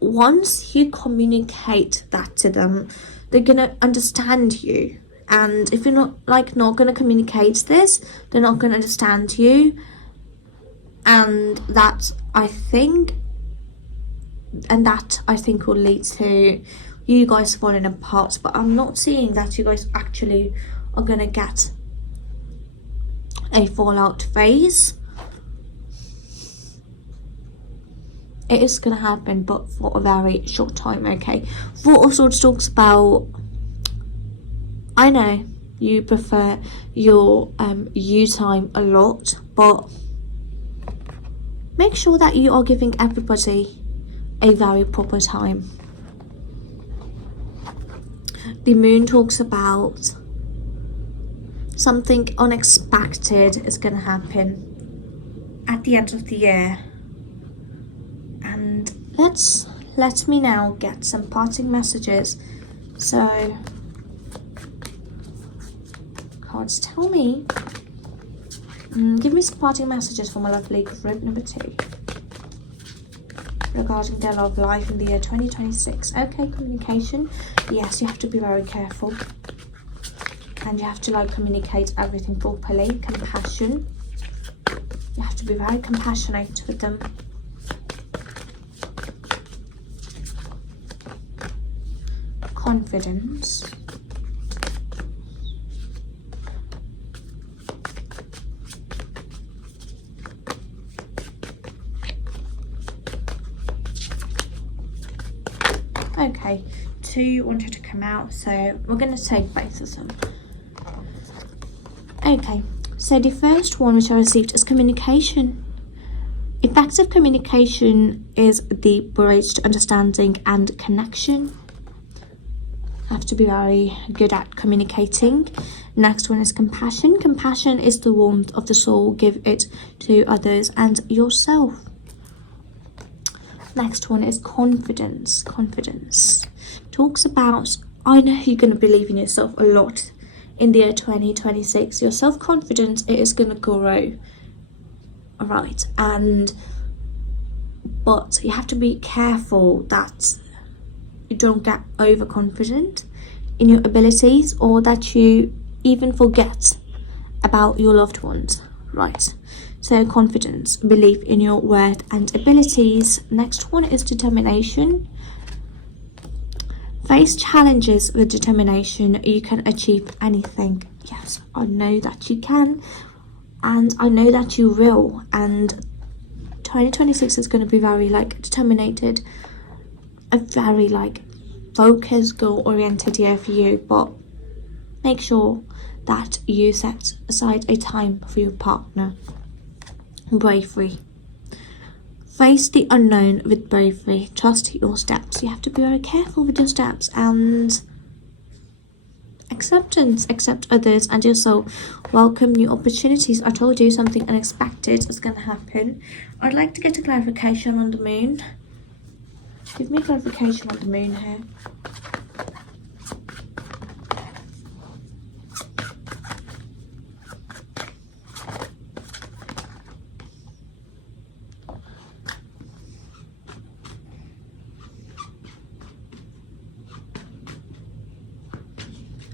once you communicate that to them, they're going to understand you. And if you're not going to communicate this, they're not going to understand you. And that I think will lead to you guys falling apart. But I'm not seeing that you guys actually are going to get a fallout phase. It is going to happen, but for a very short time. Okay, Four of Swords talks about, I know you prefer your you time a lot, but make sure that you are giving everybody a very proper time. The Moon talks about something unexpected is going to happen at the end of the year. And let me now get some parting messages. So cards, tell me, give me some parting messages for my lovely group number 2 regarding their love life in the year 2026. Okay, communication. Yes, you have to be very careful, and you have to communicate everything properly. Compassion. You have to be very compassionate with them. Confidence. Okay, 2 wanted to come out, so we're going to take both of them. Okay, so the first one which I received is communication. Effective communication is the bridge to understanding and connection. Have to be very good at communicating. Next one is compassion. Compassion is the warmth of the soul. Give it to others and yourself. Next one is confidence. Confidence talks about, I know you're going to believe in yourself a lot in the year 2026. Your self-confidence, it is going to grow. Alright, but you have to be careful that you don't get overconfident in your abilities, or that you even forget about your loved ones. Right, so confidence, belief in your worth and abilities. Next one is determination. Face challenges with determination. You can achieve anything. Yes, I know that you can, and I know that you will. And 2026 is going to be very determined, a very focused, goal-oriented year for you. But make sure that you set aside a time for your partner. bravery. Face the unknown with bravery. Trust your steps. You have to be very careful with your steps, and acceptance. Accept others and yourself. Welcome new opportunities. I told you something unexpected is going to happen. I'd like to get a clarification on the moon. Give me clarification on the moon here.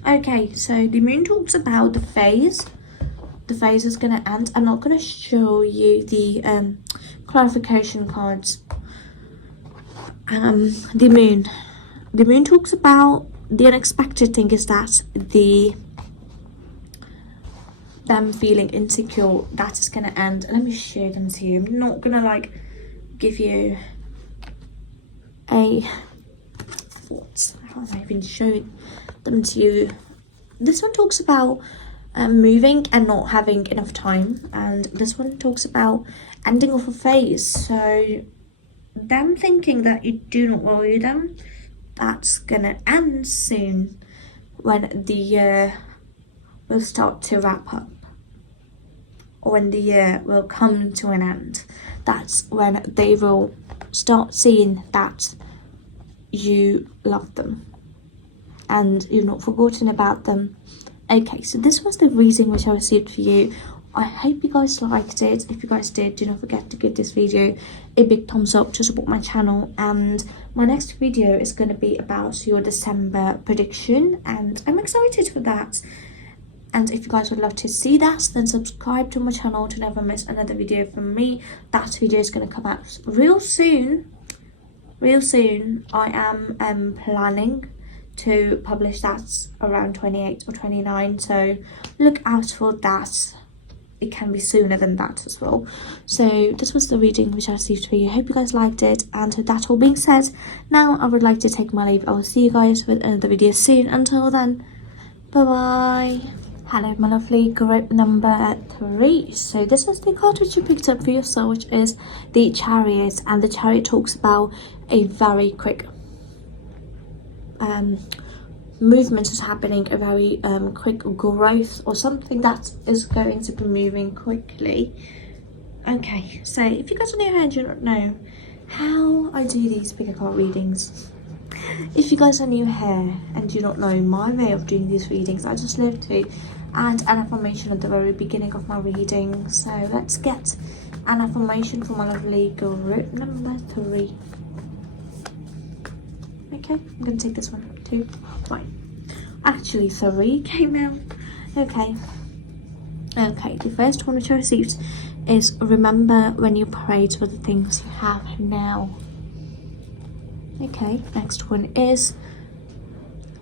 Okay, so the moon talks about the phase. The phase is going to end. I'm not going to show you the clarification cards. The moon talks about the unexpected thing is that them feeling insecure, that is going to end. Let me show them to you. I'm not going to like give you a what? How am I even showing them to you? This one talks about moving and not having enough time, and this one talks about ending off a phase. So them thinking that you do not value them, that's gonna end soon when the year will start to wrap up, or when the year will come to an end. That's when they will start seeing that you love them and you've not forgotten about them. Okay, so this was the reading which I received for you. I hope you guys liked it. If you guys did, do not forget to give this video a big thumbs up to support my channel, and my next video is going to be about your December prediction, and I'm excited for that. And if you guys would love to see that, then subscribe to my channel to never miss another video from me. That video is going to come out real soon. I am planning to publish that around 28 or 29, so look out for that. It can be sooner than that as well. So this was the reading which I received for you. Hope you guys liked it, and with that all being said, now I would like to take my leave. I will see you guys with another video soon. Until then, bye bye. Hello my lovely group number 3. So this is the card which you picked up for yourself, which is the Chariot, and the Chariot talks about a very quick movement is happening, a very quick growth, or something that is going to be moving quickly. Okay, so if you guys are new here and do not know how I do these pick a card readings, if you guys are new here and do not know my way of doing these readings, I just love to add an affirmation at the very beginning of my reading. So let's get an affirmation for my lovely group number 3. Okay, I'm gonna take this one too. Fine. Actually, 3 came out. Okay, the first one which I received is remember when you prayed for the things you have now. Okay, next one is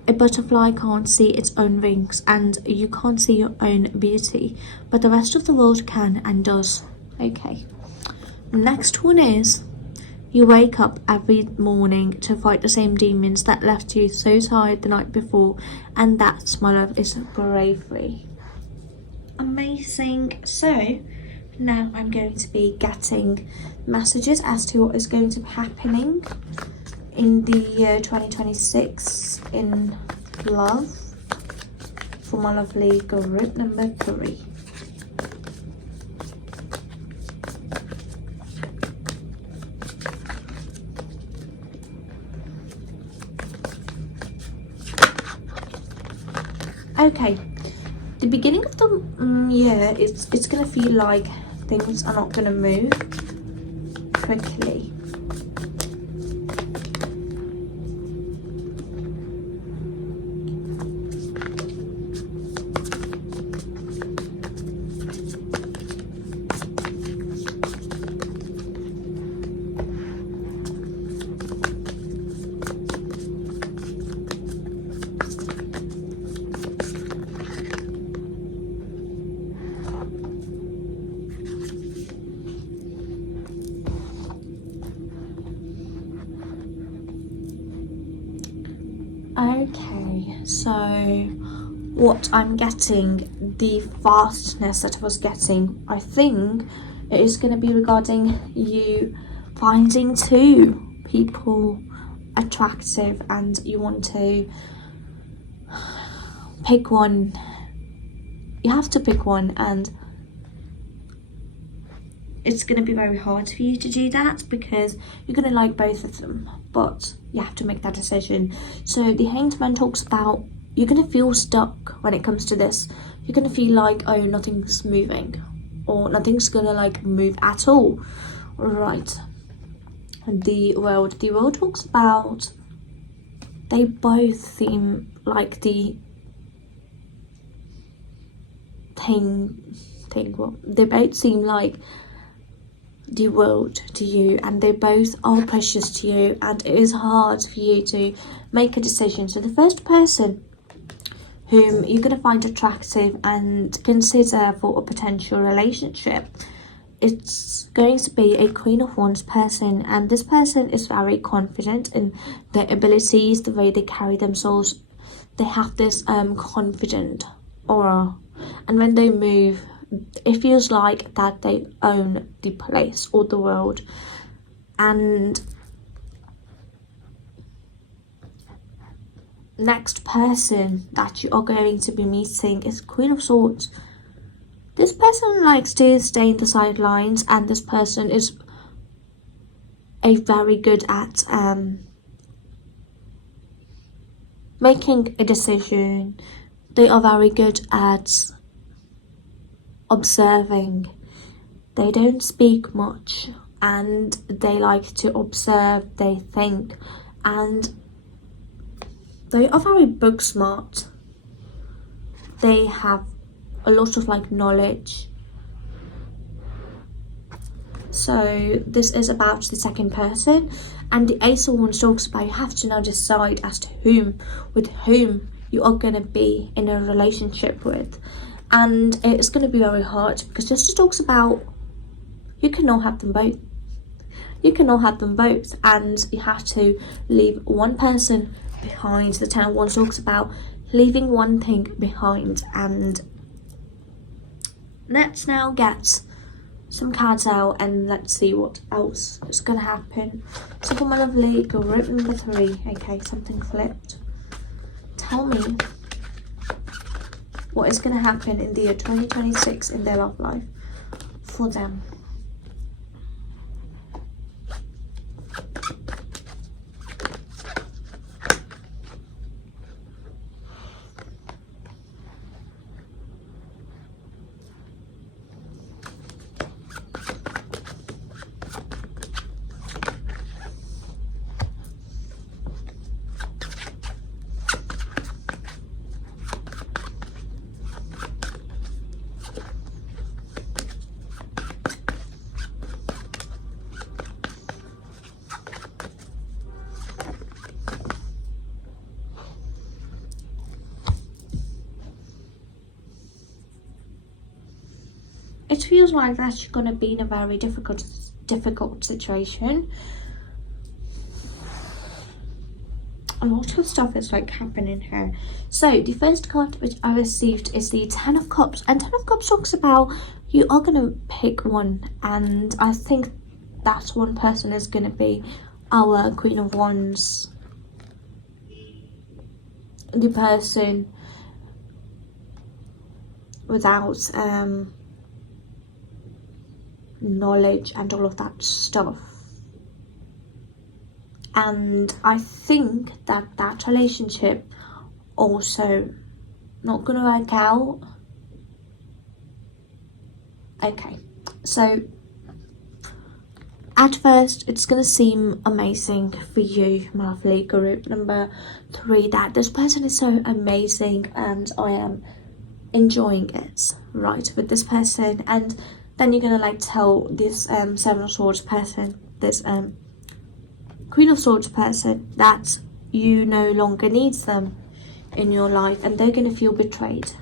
a butterfly can't see its own wings, and you can't see your own beauty, but the rest of the world can and does. Okay, next one is you wake up every morning to fight the same demons that left you so tired the night before, and that, my love, is bravery. Amazing. So now I'm going to be getting messages as to what is going to be happening in the year 2026 in love for my lovely group number 3. Okay, the beginning of the year, it's gonna feel like things are not gonna move quickly. Okay, so what I'm getting, the fastness that I was getting, I think it is going to be regarding you finding two people attractive, and you want to pick one. You have to pick one, and it's going to be very hard for you to do that because you're going to like both of them, but you have to make that decision. So the Hanged Man talks about you're going to feel stuck when it comes to this. You're going to feel like, oh, nothing's moving, or nothing's going to like move at all. Right. The world talks about they both seem like the they both seem like the world to you, and they both are precious to you, and it is hard for you to make a decision. So the first person whom you're going to find attractive and consider for a potential relationship, it's going to be a Queen of Wands person, and this person is very confident in their abilities, the way they carry themselves. They have this confident aura, and when they move, it feels like that they own the place or the world. And next person that you are going to be meeting is Queen of Swords. This person likes to stay in the sidelines, and this person is very good at making a decision. They are very good at observing. They don't speak much, and they like to observe, they think, and they are very book smart. They have a lot of like knowledge. So this is about the second person, and the Ace of Wands talks about you have to now decide as to with whom you are going to be in a relationship with. And it's going to be very hard because this talks about you cannot have them both. You cannot have them both, and you have to leave one person behind. The Ten of Wands talks about leaving one thing behind. And let's now get some cards out and let's see what else is going to happen. So for my lovely group number 3, okay, something flipped. Tell me what is going to happen in the year 2026 in their love life for them. It feels like that you're going to be in a very difficult situation. A lot of stuff is like happening here. So the first card which I received is the Ten of Cups, and Ten of Cups talks about you are going to pick one, and I think that one person is going to be our Queen of Wands. The person without knowledge and all of that stuff. And I think that relationship also not gonna work out. Okay, so at first it's gonna seem amazing for you, my lovely group number 3, that this person is so amazing and I am enjoying it, right, with this person. And then you're gonna like tell this Seven of Swords person, this Queen of Swords person, that you no longer need them in your life, and they're gonna feel betrayed.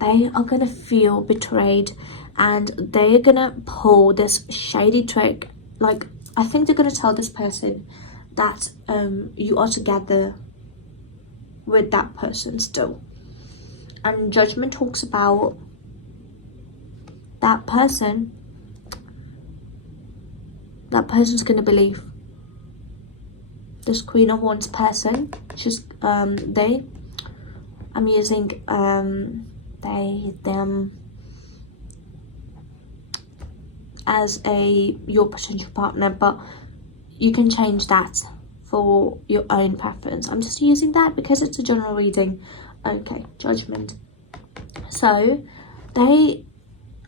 They are gonna feel betrayed, and they're gonna pull this shady trick. Like, I think they're gonna tell this person that you are together with that person still. And Judgment talks about that person that person's going to believe. This Queen of Wands person, she's they, I'm using they, them as your potential partner, but you can change that for your own preference. I'm just using that because it's a general reading. Okay, Judgment. So they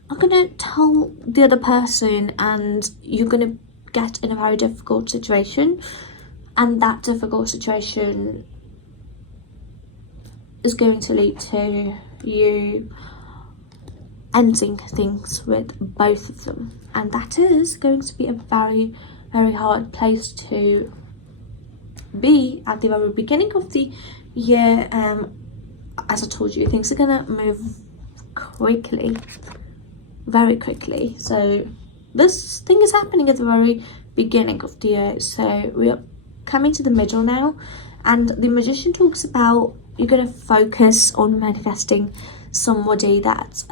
are going to tell the other person, and you're going to get in a very difficult situation, and that difficult situation is going to lead to you ending things with both of them, and that is going to be a very, very hard place to be at the very beginning of the year. As I told you, things are gonna move quickly, very quickly. So this thing is happening at the very beginning of the year, so we are coming to the middle now, and the Magician talks about you're going to focus on manifesting somebody that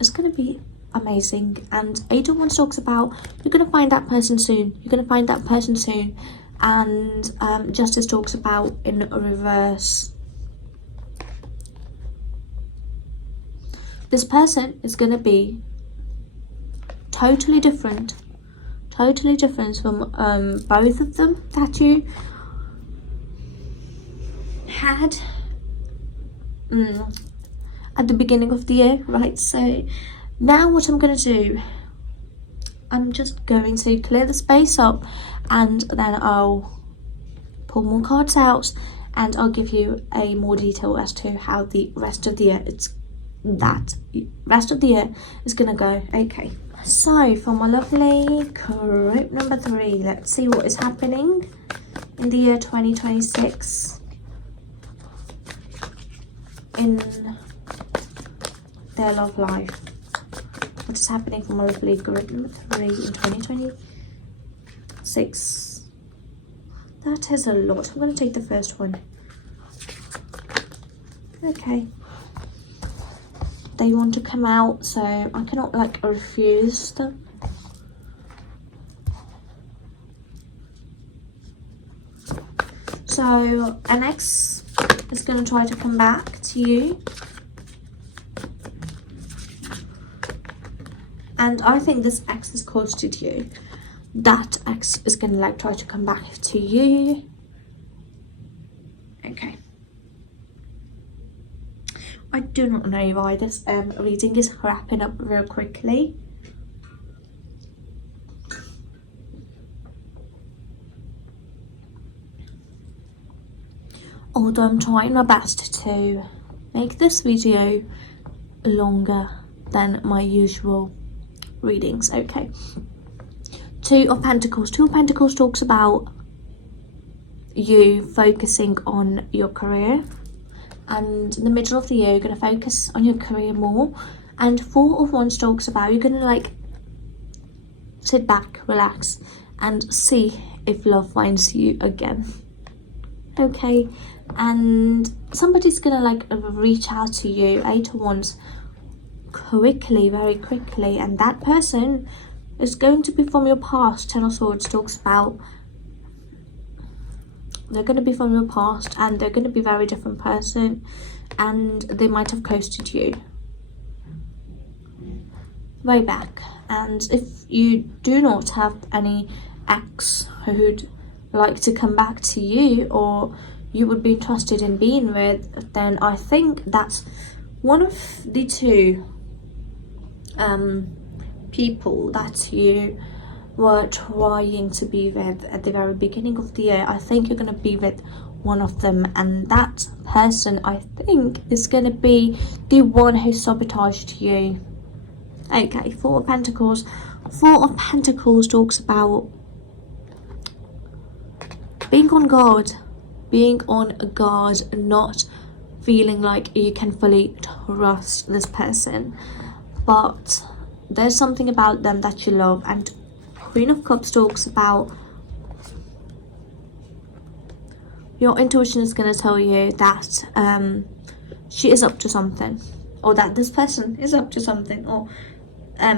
is going to be amazing. And Eight of Wands talks about you're going to find that person soon. You're going to find that person soon. And Justice talks about in reverse. This person is going to be totally different from both of them that you had at the beginning of the year, right? So now what I'm going to do, I'm just going to clear the space up, and then I'll pull more cards out, and I'll give you a more detail as to how the rest of the year is going to go. Okay, so for my lovely group number 3, let's see what is happening in the year 2026 in their love life. What is happening for my lovely group number 3 in 2026? That is a lot. I'm going to take the first one. Okay. They want to come out, so I cannot refuse them. So an ex is going to try to come back to you, and I think this ex has ghosted you. That ex is going to try to come back to you. Okay. I do not know why this reading is wrapping up real quickly. Although I'm trying my best to make this video longer than my usual readings. Okay. Two of Pentacles. Two of Pentacles talks about you focusing on your career, and in the middle of the year you're going to focus on your career more. And Four of Wands talks about you're going to sit back, relax, and see if love finds you again. Okay, and somebody's gonna reach out to you, Eight of Wands, quickly, very quickly, and that person is going to be from your past. Ten of Swords talks about they're going to be from your past, and they're going to be a very different person, and they might have ghosted you way back. And if you do not have any ex who'd like to come back to you, or you would be interested in being with, then I think that's one of the two people that you were trying to be with at the very beginning of the year. I think you're going to be with one of them, and that person, I think, is going to be the one who sabotaged you. Okay, Four of Pentacles. Four of Pentacles talks about being on guard, not feeling like you can fully trust this person, but there's something about them that you love. And Queen of Cups talks about your intuition is going to tell you that she is up to something, or that this person is up to something, or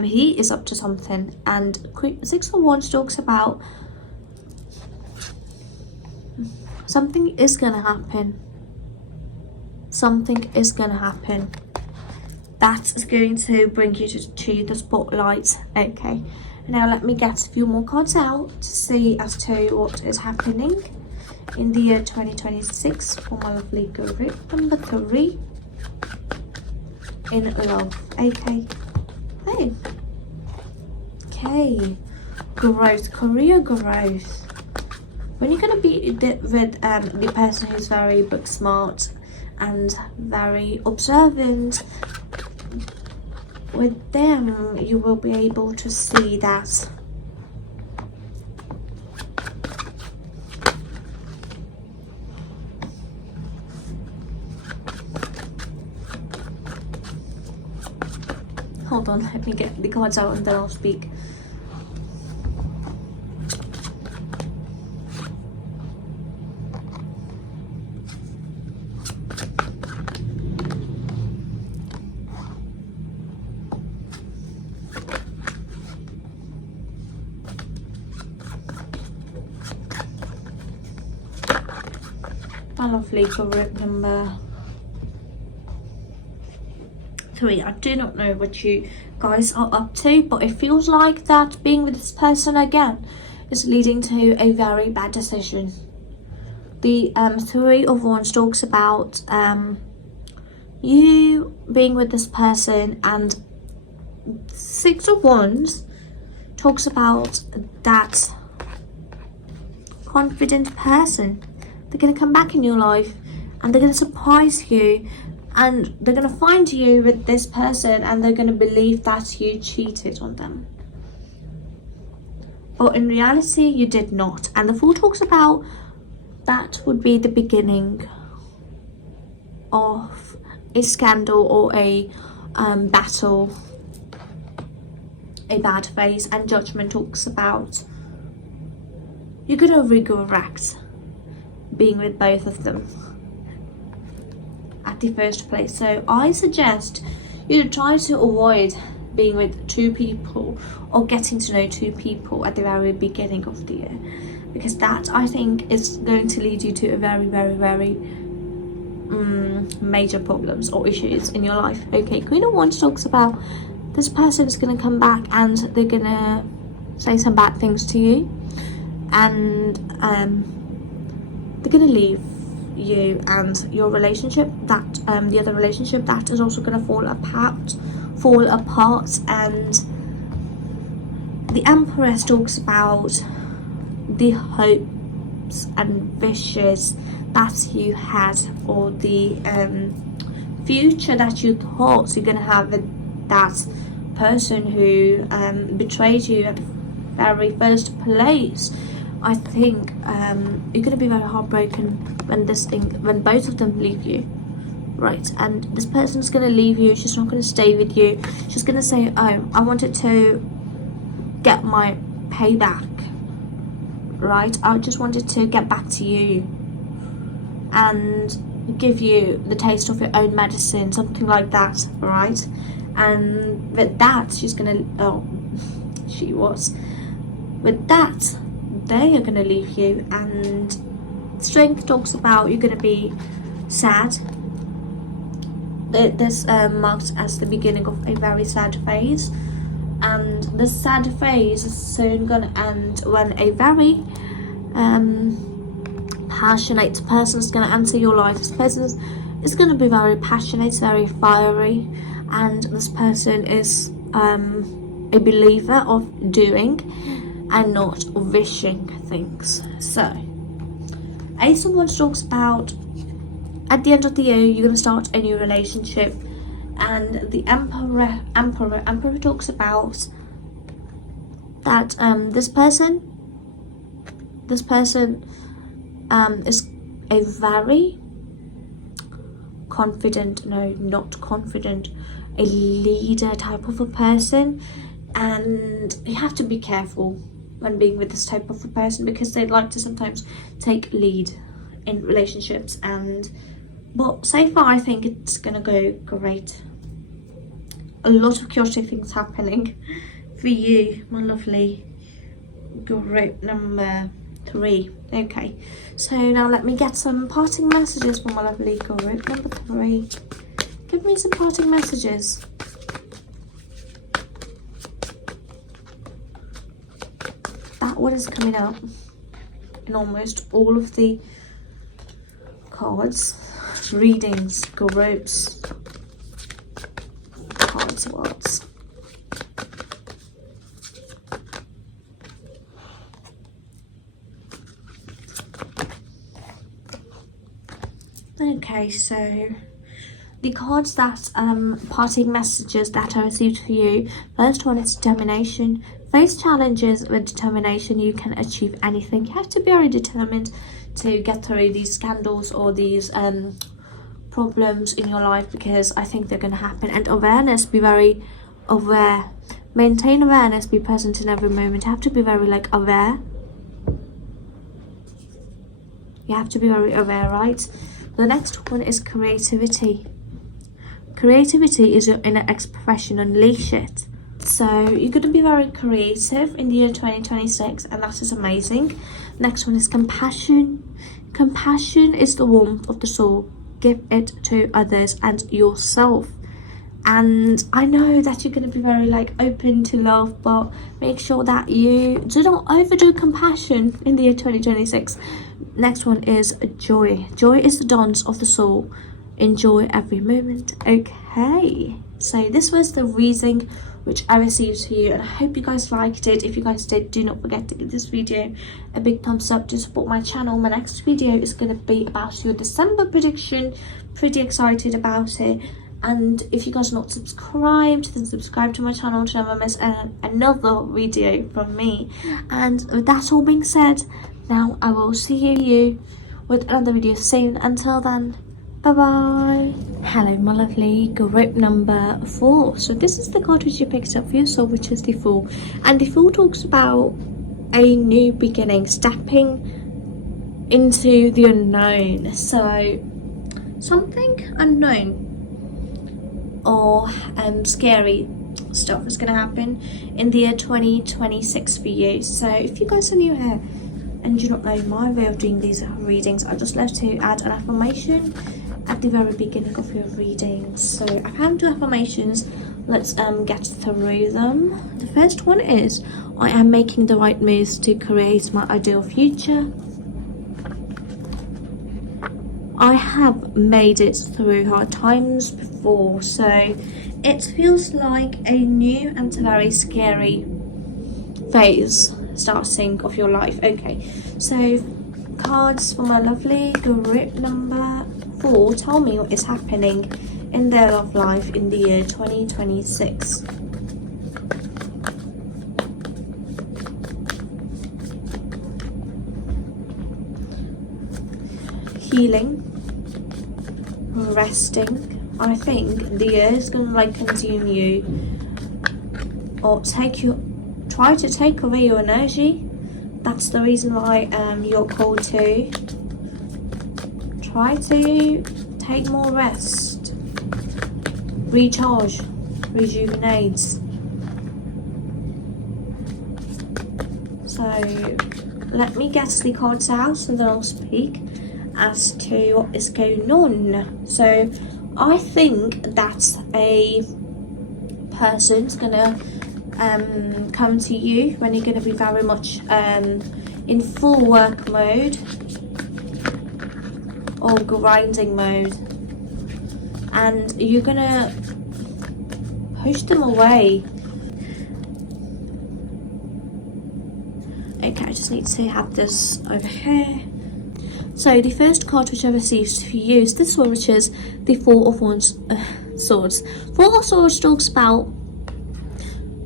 he is up to something, and Six of Wands talks about something is gonna happen. Something is gonna happen that is going to bring you to the spotlight. Okay, now let me get a few more cards out to see as to what is happening in the year 2026 for my lovely guru. Number 3 in love. Okay. Hey. Okay. Growth, career growth. When you're going to be with the person who's very book smart and very observant, with them you will be able to see that hold on, let me get the cards out and then I'll speak. My lovely group number 3. I do not know what you guys are up to, but it feels like that being with this person again is leading to a very bad decision. The 3 of Wands talks about you being with this person, and 6 of Wands talks about that confident person. They're going to come back in your life and they're going to surprise you, and they're going to find you with this person and they're going to believe that you cheated on them. But in reality, you did not. And the Fool talks about that would be the beginning of a scandal or a battle, a bad phase. And Judgment talks about you're going to regret being with both of them at the first place. So I suggest you try to avoid being with 2 people or getting to know 2 people at the very beginning of the year, because that, I think, is going to lead you to a very, very, very major problems or issues in your life. Okay, Queen of Wands talks about this person is going to come back and they're going to say some bad things to you, and they're going to leave you and your relationship, that the other relationship, that is also going to fall apart. And the Empress talks about the hopes and wishes that you had, or the future that you thought you're going to have with that person who betrayed you at the very first place. I think you're going to be very heartbroken when both of them leave you, right? And this person's going to leave you. She's not going to stay with you. She's going to say, oh, I wanted to get my payback, right? I just wanted to get back to you and give you the taste of your own medicine, something like that, right? And with that, with that, they are going to leave you. And Strength talks about you're going to be sad. This marks as the beginning of a very sad phase, and the sad phase is soon going to end when a very passionate person is going to enter your life. This person is going to be very passionate, very fiery, and this person is a believer of doing and not wishing things. So Ace of Wands talks about at the end of the year you're going to start a new relationship, and the Emperor talks about that this person is a very confident, a leader type of a person, and you have to be careful when being with this type of a person, because they like to sometimes take lead in relationships. But so far I think it's gonna go great. a lot of chaotic things happening for you, my lovely group number 3. Okay, so now let me get some parting messages for my lovely group number 3. Give me some parting messages. That one is coming out in almost all of the cards, readings, groups, cards, words. Okay, so the cards that parting messages that I received for you. First one is determination. Face challenges with determination. You can achieve anything. You have to be very determined to get through these scandals or these problems in your life, because I think they're going to happen. And awareness, be very aware. Maintain awareness, be present in every moment. You have to be very aware. You have to be very aware, right? The next one is creativity. Creativity is your inner expression. Unleash it. So you're going to be very creative in the year 2026, and that is amazing. Next one is compassion. Compassion is the warmth of the soul. Give it to others and yourself. And I know that you're going to be very open to love, but make sure that you do not overdo compassion in the year 2026. Next one is joy. Joy is the dance of the soul. Enjoy every moment. Okay, so this was the reading which I received for you, and I hope you guys liked it. If you guys did, do not forget to give this video a big thumbs up to support my channel. My next video is going to be about your December prediction. Pretty excited about it. And if you guys are not subscribed, then subscribe to my channel to never miss another video from me. And with that all being said, now I will see you with another video soon. Until then, bye bye. Hello, my lovely group number 4. So this is the card which you picked up for your soul, which is the Fool. And the Fool talks about a new beginning, stepping into the unknown. So something unknown or scary stuff is going to happen in the year 2026 for you. So if you guys are new here and you don't know my way of doing these readings, I just love to add an affirmation at the very beginning of your readings. So I found 2 affirmations. Let's get through them. The first one is, I am making the right moves to create my ideal future. I have made it through hard times before, so it feels like a new and very scary phase starting of your life. Okay, so cards for my lovely group number 4, tell me what is happening in their love life in the year 2026. Healing, resting. I think the year is gonna consume you or try to take away your energy. That's the reason why you're called to try to take more rest, recharge, rejuvenate. So let me get the cards out and then I'll speak as to what is going on. So I think that a person's gonna come to you when you're gonna be very much in full work mode or grinding mode, and you're gonna push them away. Okay, I just need to have this over here. So the first card which I received for you is this one, which is the Four of Swords. Four of Swords talks about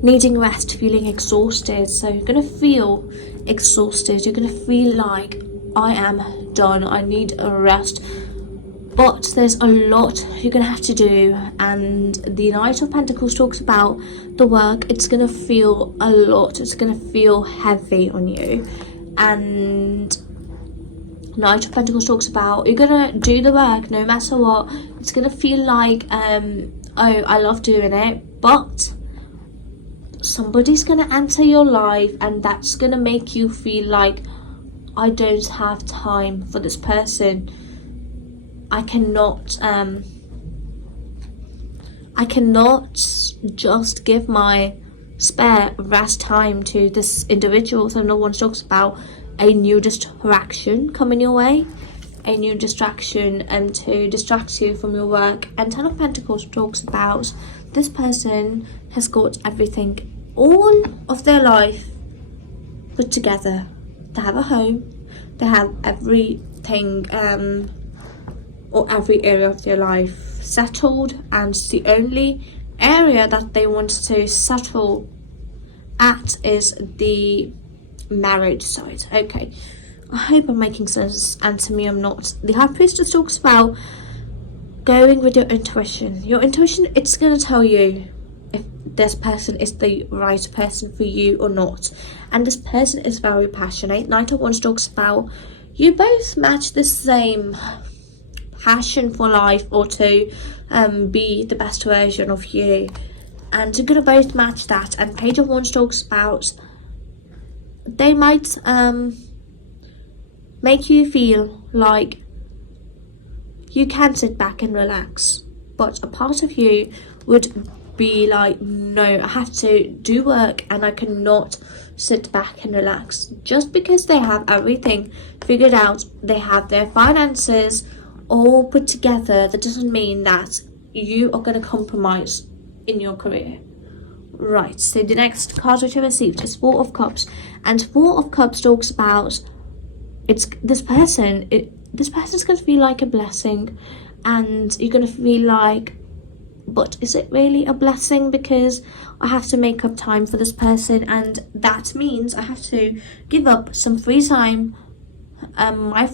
needing rest, feeling exhausted. So you're going to feel exhausted. You're going to feel like, I am done. I need a rest. But there's a lot you're going to have to do. And the Knight of Pentacles talks about the work. It's going to feel a lot. It's going to feel heavy on you. And Knight of Pentacles talks about you're gonna do the work no matter what. It's gonna feel like a oh, I love doing it, but somebody's gonna enter your life and that's gonna make you feel like, I don't have time for this person. I cannot just give my spare rest time to this individual. So no one talks about a new distraction coming your way, a new distraction to distract you from your work. And Ten of Pentacles talks about this person has got everything, all of their life put together. They have a home, they have everything, or every area of their life settled, and the only area that they want to settle at is the marriage side. Okay, I hope I'm making sense, and to me I'm not. The High Priestess talks about going with your intuition. Your intuition, it's going to tell you if this person is the right person for you or not. And this person is very passionate. Knight of Wands talks about you both match the same passion for life, or to be the best version of you, and you're gonna both match that. And Page of Wands talks about they might make you feel like you can sit back and relax, but a part of you would be like, no, I have to do work and I cannot sit back and relax. Just because they have everything figured out, they have their finances all put together, that doesn't mean that you are going to compromise in your career. Right, so the next card which I received is Four of Cups, and Four of Cups talks about this person's going to feel like a blessing, and you're going to feel like, but is it really a blessing? Because I have to make up time for this person, and that means I have to give up some free time, my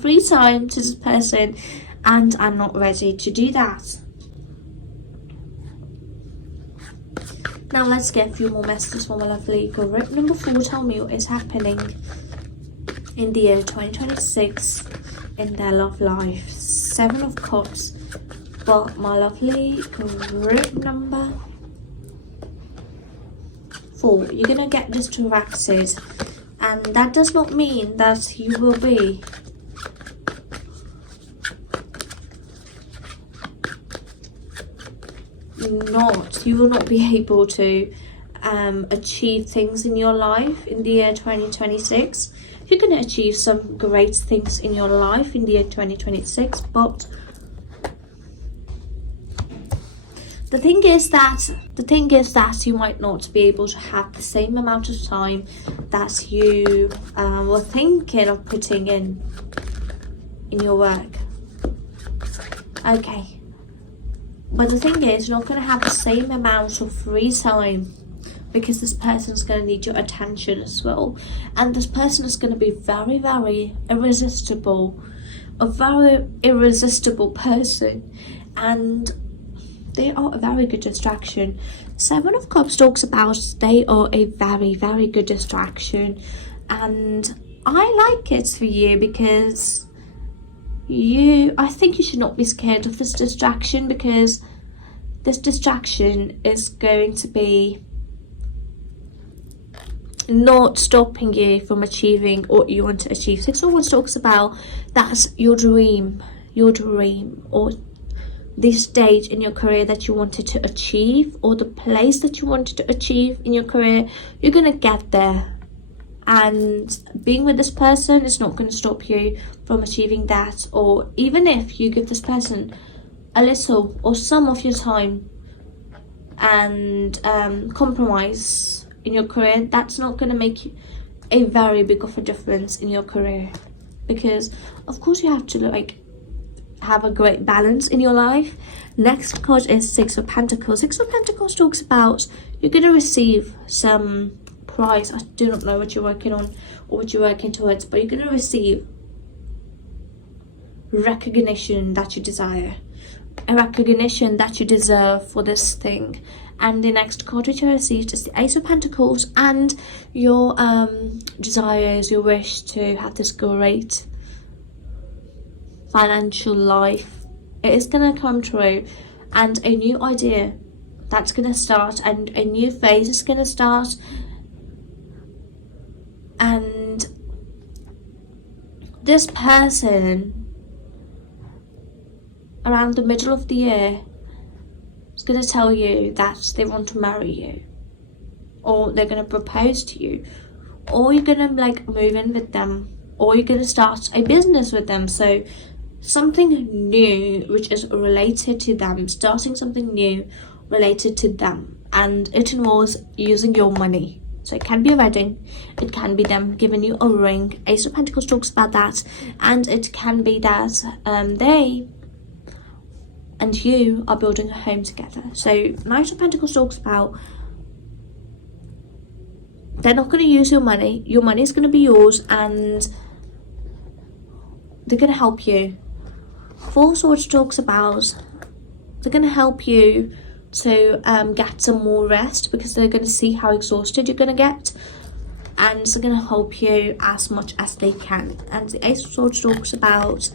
free time to this person, and I'm not ready to do that. Now let's get a few more messages from my lovely group. Number 4, tell me what is happening in the year 2026 in their love life. 7 of Cups. But my lovely group number 4, you're going to get distracted. And that does not mean that you will be you will not be able to achieve things in your life in the year 2026. You're going to achieve some great things in your life in the year 2026, but the thing is that you might not be able to have the same amount of time that you were thinking of putting in your work. Okay. But the thing is, you're not going to have the same amount of free time, because this person's going to need your attention as well. And this person is going to be very, very irresistible. A very irresistible person. And they are a very good distraction. 7 of Cups talks about they are a very, very good distraction. And I like it for you, because I think you should not be scared of this distraction, because this distraction is going to be not stopping you from achieving what you want to achieve. 6 of Wands talks about that's your dream, or the stage in your career that you wanted to achieve, or the place that you wanted to achieve in your career. You're going to get there. And being with this person is not going to stop you from achieving that. Or even if you give this person a little or some of your time and compromise in your career, that's not going to make a very big of a difference in your career. Because of course you have to have a great balance in your life. Next card is 6 of Pentacles. 6 of Pentacles talks about you're going to receive some prize. I do not know what you're working on or what you're working towards, but you're going to receive recognition that you desire, a recognition that you deserve for this thing. And the next card which I received is the Ace of Pentacles, and your desires, your wish to have this great financial life It is gonna come true, and a new idea that's gonna start, and a new phase is gonna start. And this person around the middle of the year is gonna tell you that they want to marry you, or they're gonna propose to you, or you're gonna like move in with them, or you're gonna start a business with them. So something new which is related to them, starting something new related to them, and it involves using your money. So it can be a wedding, it can be them giving you a ring. Ace of Pentacles talks about that, and it can be that they and you are building a home together. So Knight of Pentacles talks about they're not going to use your money is going to be yours, and they're going to help you. Four Swords talks about they're going to help you to get some more rest, because they're going to see how exhausted you're going to get, and they're going to help you as much as they can. And the Ace of Swords talks about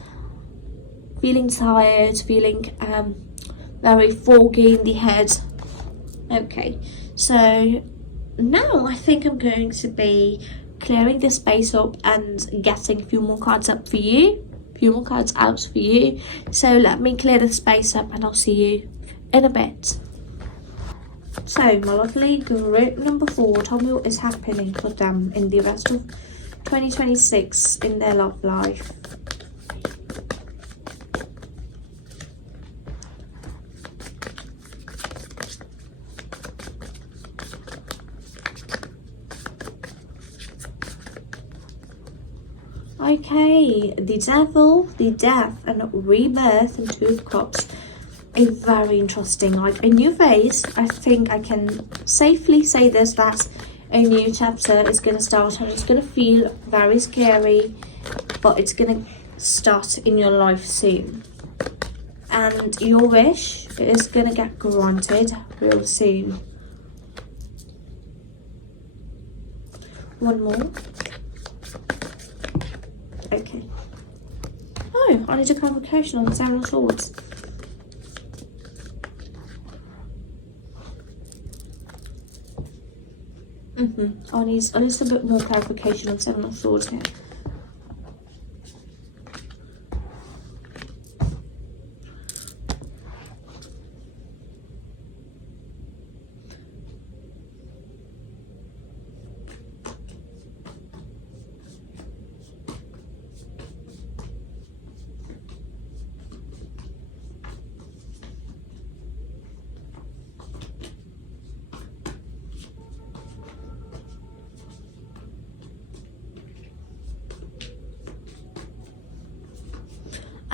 feeling tired, feeling very foggy in the head. Okay, so now I think I'm going to be clearing this space up and getting a few more cards up for you, out for you. So let me clear the space up, and I'll see you in a bit. So my lovely group number 4, tell me what is happening for them in the rest of 2026 in their love life. Okay, the Devil, the Death, and Rebirth, and Two of Cups. A very interesting, like a new phase. I think I can safely say this, that a new chapter is going to start, and it's going to feel very scary, but it's going to start in your life soon. And your wish is going to get granted real soon. One more. Okay. Oh, I need a clarification on the Seven of Swords. I need a bit more clarification on Seven of Swords here.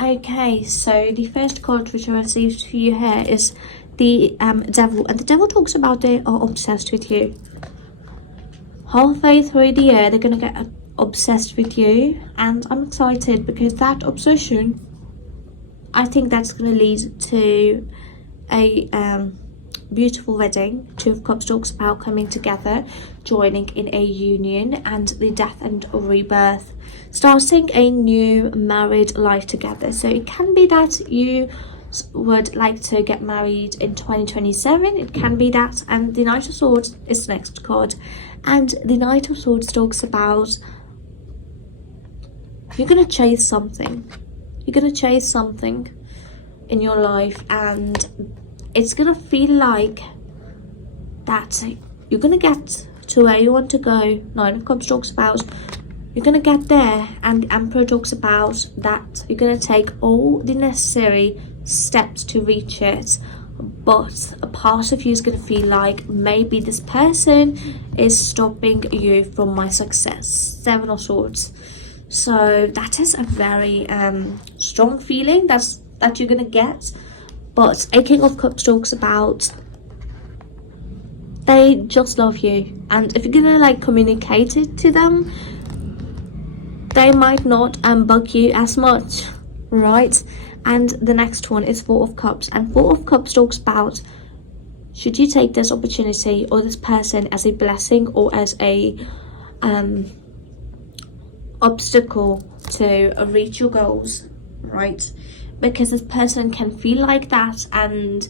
Okay, so the first card which I received for you here is the Devil, and the Devil talks about they are obsessed with you. Halfway through the year, they're gonna get obsessed with you, and I'm excited because that obsession, I think that's gonna lead to a beautiful wedding. Two of Cups talks about coming together, joining in a union, and the Death and Rebirth, starting a new married life together. So it can be that you would like to get married in 2027. It can be that, and the Knight of Swords is the next card, and the Knight of Swords talks about you're gonna chase something. You're gonna chase something in your life, and it's gonna feel like that you're gonna get to where you want to go. Nine of Cups talks about you're gonna get there, and the Emperor talks about that you're gonna take all the necessary steps to reach it, but a part of you is gonna feel like maybe this person is stopping you from my success. Seven of Swords. So that is a very strong feeling that you're gonna get. But a King of Cups talks about they just love you, and if you're gonna like communicate it to them, they might not bug you as much, right? And the next one is Four of Cups, and Four of Cups talks about should you take this opportunity or this person as a blessing or as a obstacle to reach your goals, right? because this person can feel like that. And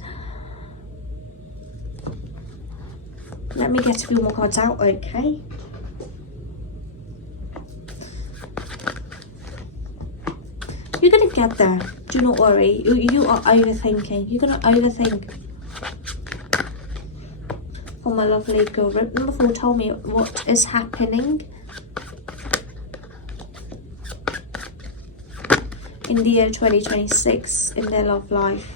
let me get a few more cards out, okay? You're gonna get there. Do not worry. You are overthinking. You're gonna overthink. Oh, my lovely girl. Number 4, tell me what is happening in the year 2026 in their love life.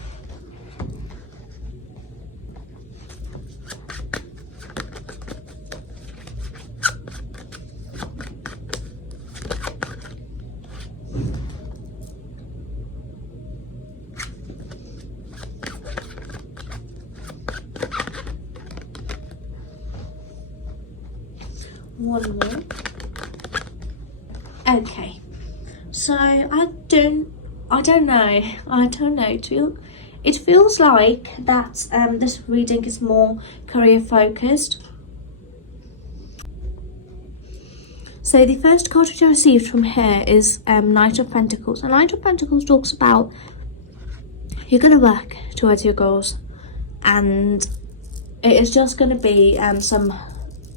One more. Okay, so I don't know. It feels like that this reading is more career focused. So the first card which I received from here is Knight of Pentacles. And Knight of Pentacles talks about you're gonna work towards your goals, and it is just gonna be some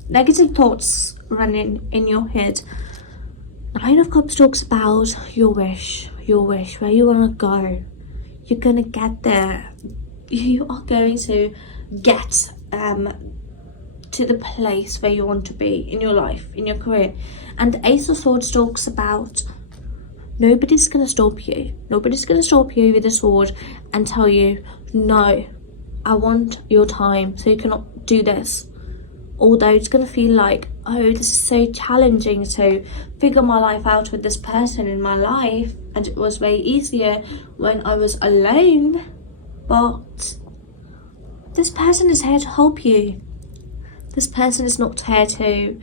negative thoughts running in your head. The Nine of Cups talks about your wish, where you want to go. You're going to get there. You are going to get to the place where you want to be in your life, in your career. And the Ace of Swords talks about nobody's going to stop you. Nobody's going to stop you with a sword and tell you, no, I want your time, so you cannot do this. Although it's going to feel like, oh, this is so challenging to figure my life out with this person in my life, and it was way easier when I was alone. But this person is here to help you. This person is not here to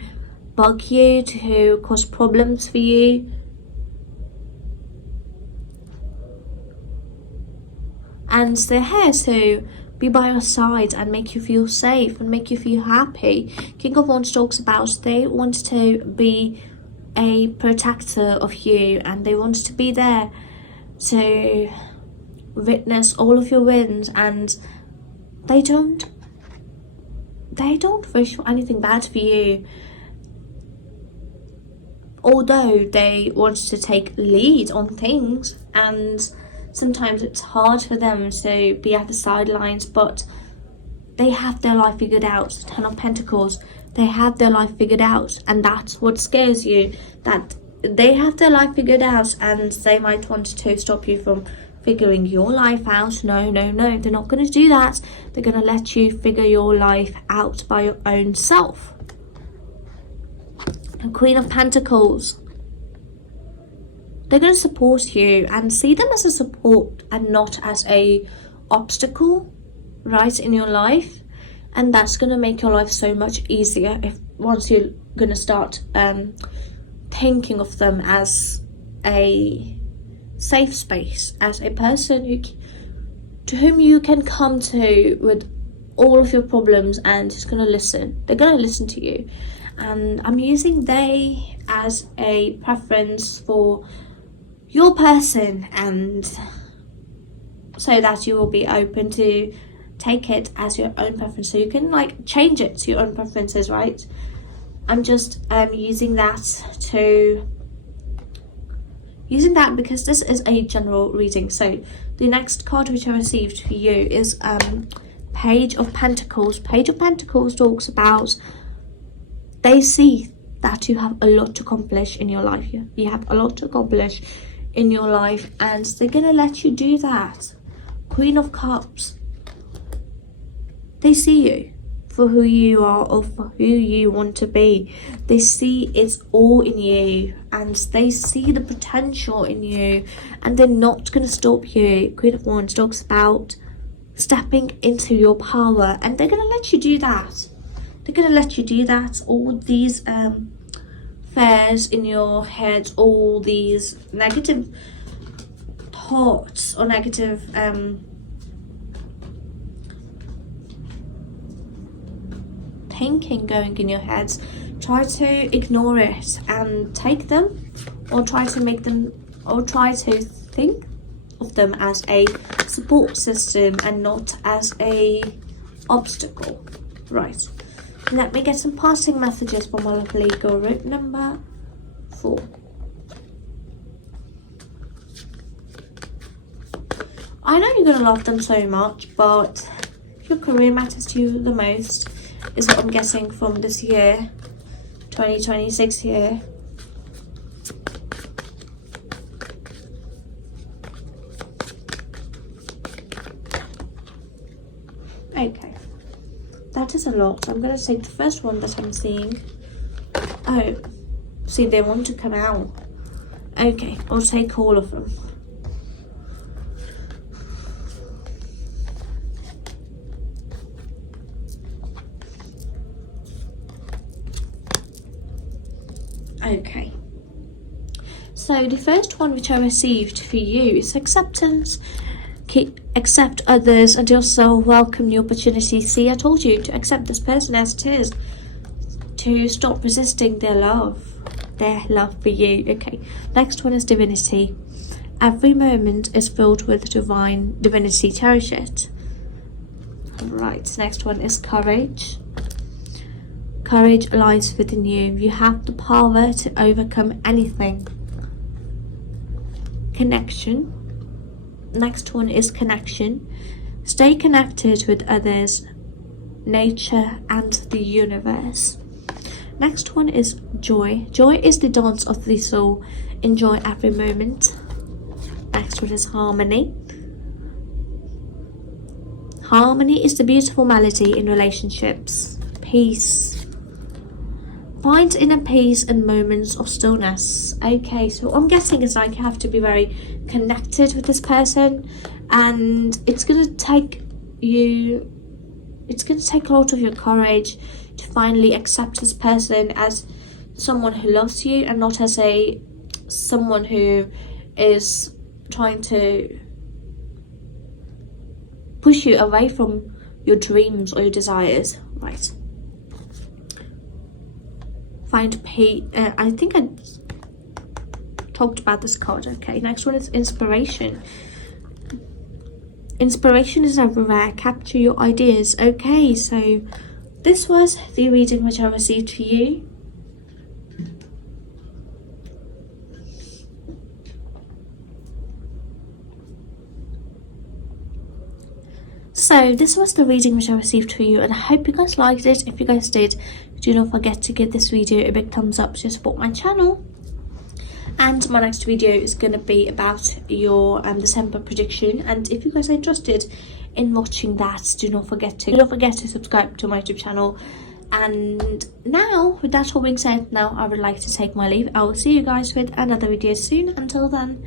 bug you, to cause problems for you. And they're here to be by your side and make you feel safe and make you feel happy. King of Wands talks about they want to be a protector of you, and they want to be there to witness all of your wins, and they don't wish for anything bad for you. Although they want to take lead on things, and sometimes it's hard for them to be at the sidelines, but they have their life figured out. Ten of Pentacles, they have their life figured out, and that's what scares you, that they have their life figured out and they might want to stop you from figuring your life out. No, they're not going to do that. They're going to let you figure your life out by your own self. And Queen of Pentacles, they're going to support you and see them as a support and not as a obstacle, right, in your life. And that's going to make your life so much easier if once you're going to start thinking of them as a safe space, as a person to whom you can come to with all of your problems, and is going to listen. They're going to listen to you. And I'm using they as a preference for your person, and so that you will be open to take it as your own preference, so you can like change it to your own preferences, right? I'm just using that because this is a general reading. So the next card which I received for you is Page of Pentacles. Page of Pentacles talks about they see that you have a lot to accomplish in your life. You have a lot to accomplish in your life, and they're gonna let you do that. Queen of Cups, they see you for who you are or for who you want to be. They see it's all in you, and they see the potential in you, and they're not gonna stop you. Queen of Wands talks about stepping into your power, and they're gonna let you do that. They're gonna let you do that. All these fears in your head, all these negative thoughts or negative thinking going in your heads, try to ignore it and take them, or try to make them, or try to think of them as a support system and not as a obstacle. Right, let me get some passing messages from my lovely guru. Number 4. I know you're gonna love them so much, but if your career matters to you the most, is what I'm getting from this year, 2026 year. Okay, that is a lot. I'm going to take the first one that I'm seeing. Oh, see, they want to come out. Okay, I'll take all of them. Okay, so the first one which I received for you is acceptance. Accept others and yourself. Welcome the opportunity. See, I told you to accept this person as it is, to stop resisting their love for you. Okay, next one is divinity. Every moment is filled with divine divinity. Cherish it. Right, next one is courage. Courage lies within you. You have the power to overcome anything. Connection. Next one is connection. Stay connected with others, nature, and the universe. Next one is joy. Joy is the dance of the soul. Enjoy every moment. Next one is harmony. Harmony is the beautiful melody in relationships. Peace. Find inner peace in moments of stillness. Okay, so what I'm guessing is like you have to be very connected with this person, and it's gonna take a lot of your courage to finally accept this person as someone who loves you and not as someone who is trying to push you away from your dreams or your desires. Right, find peace. I think I talked about this card. Okay, next one is inspiration. Inspiration is everywhere. Capture your ideas. Okay, so this was the reading which I received for you. So this was the reading which I received for you, and I hope you guys liked it. If you guys did, do not forget to give this video a big thumbs up to support my channel. And my next video is going to be about your December prediction, and if you guys are interested in watching that, do not forget to subscribe to my YouTube channel. And now, with that all being said, now I would like to take my leave. I will see you guys with another video soon. Until then,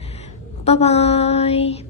bye bye.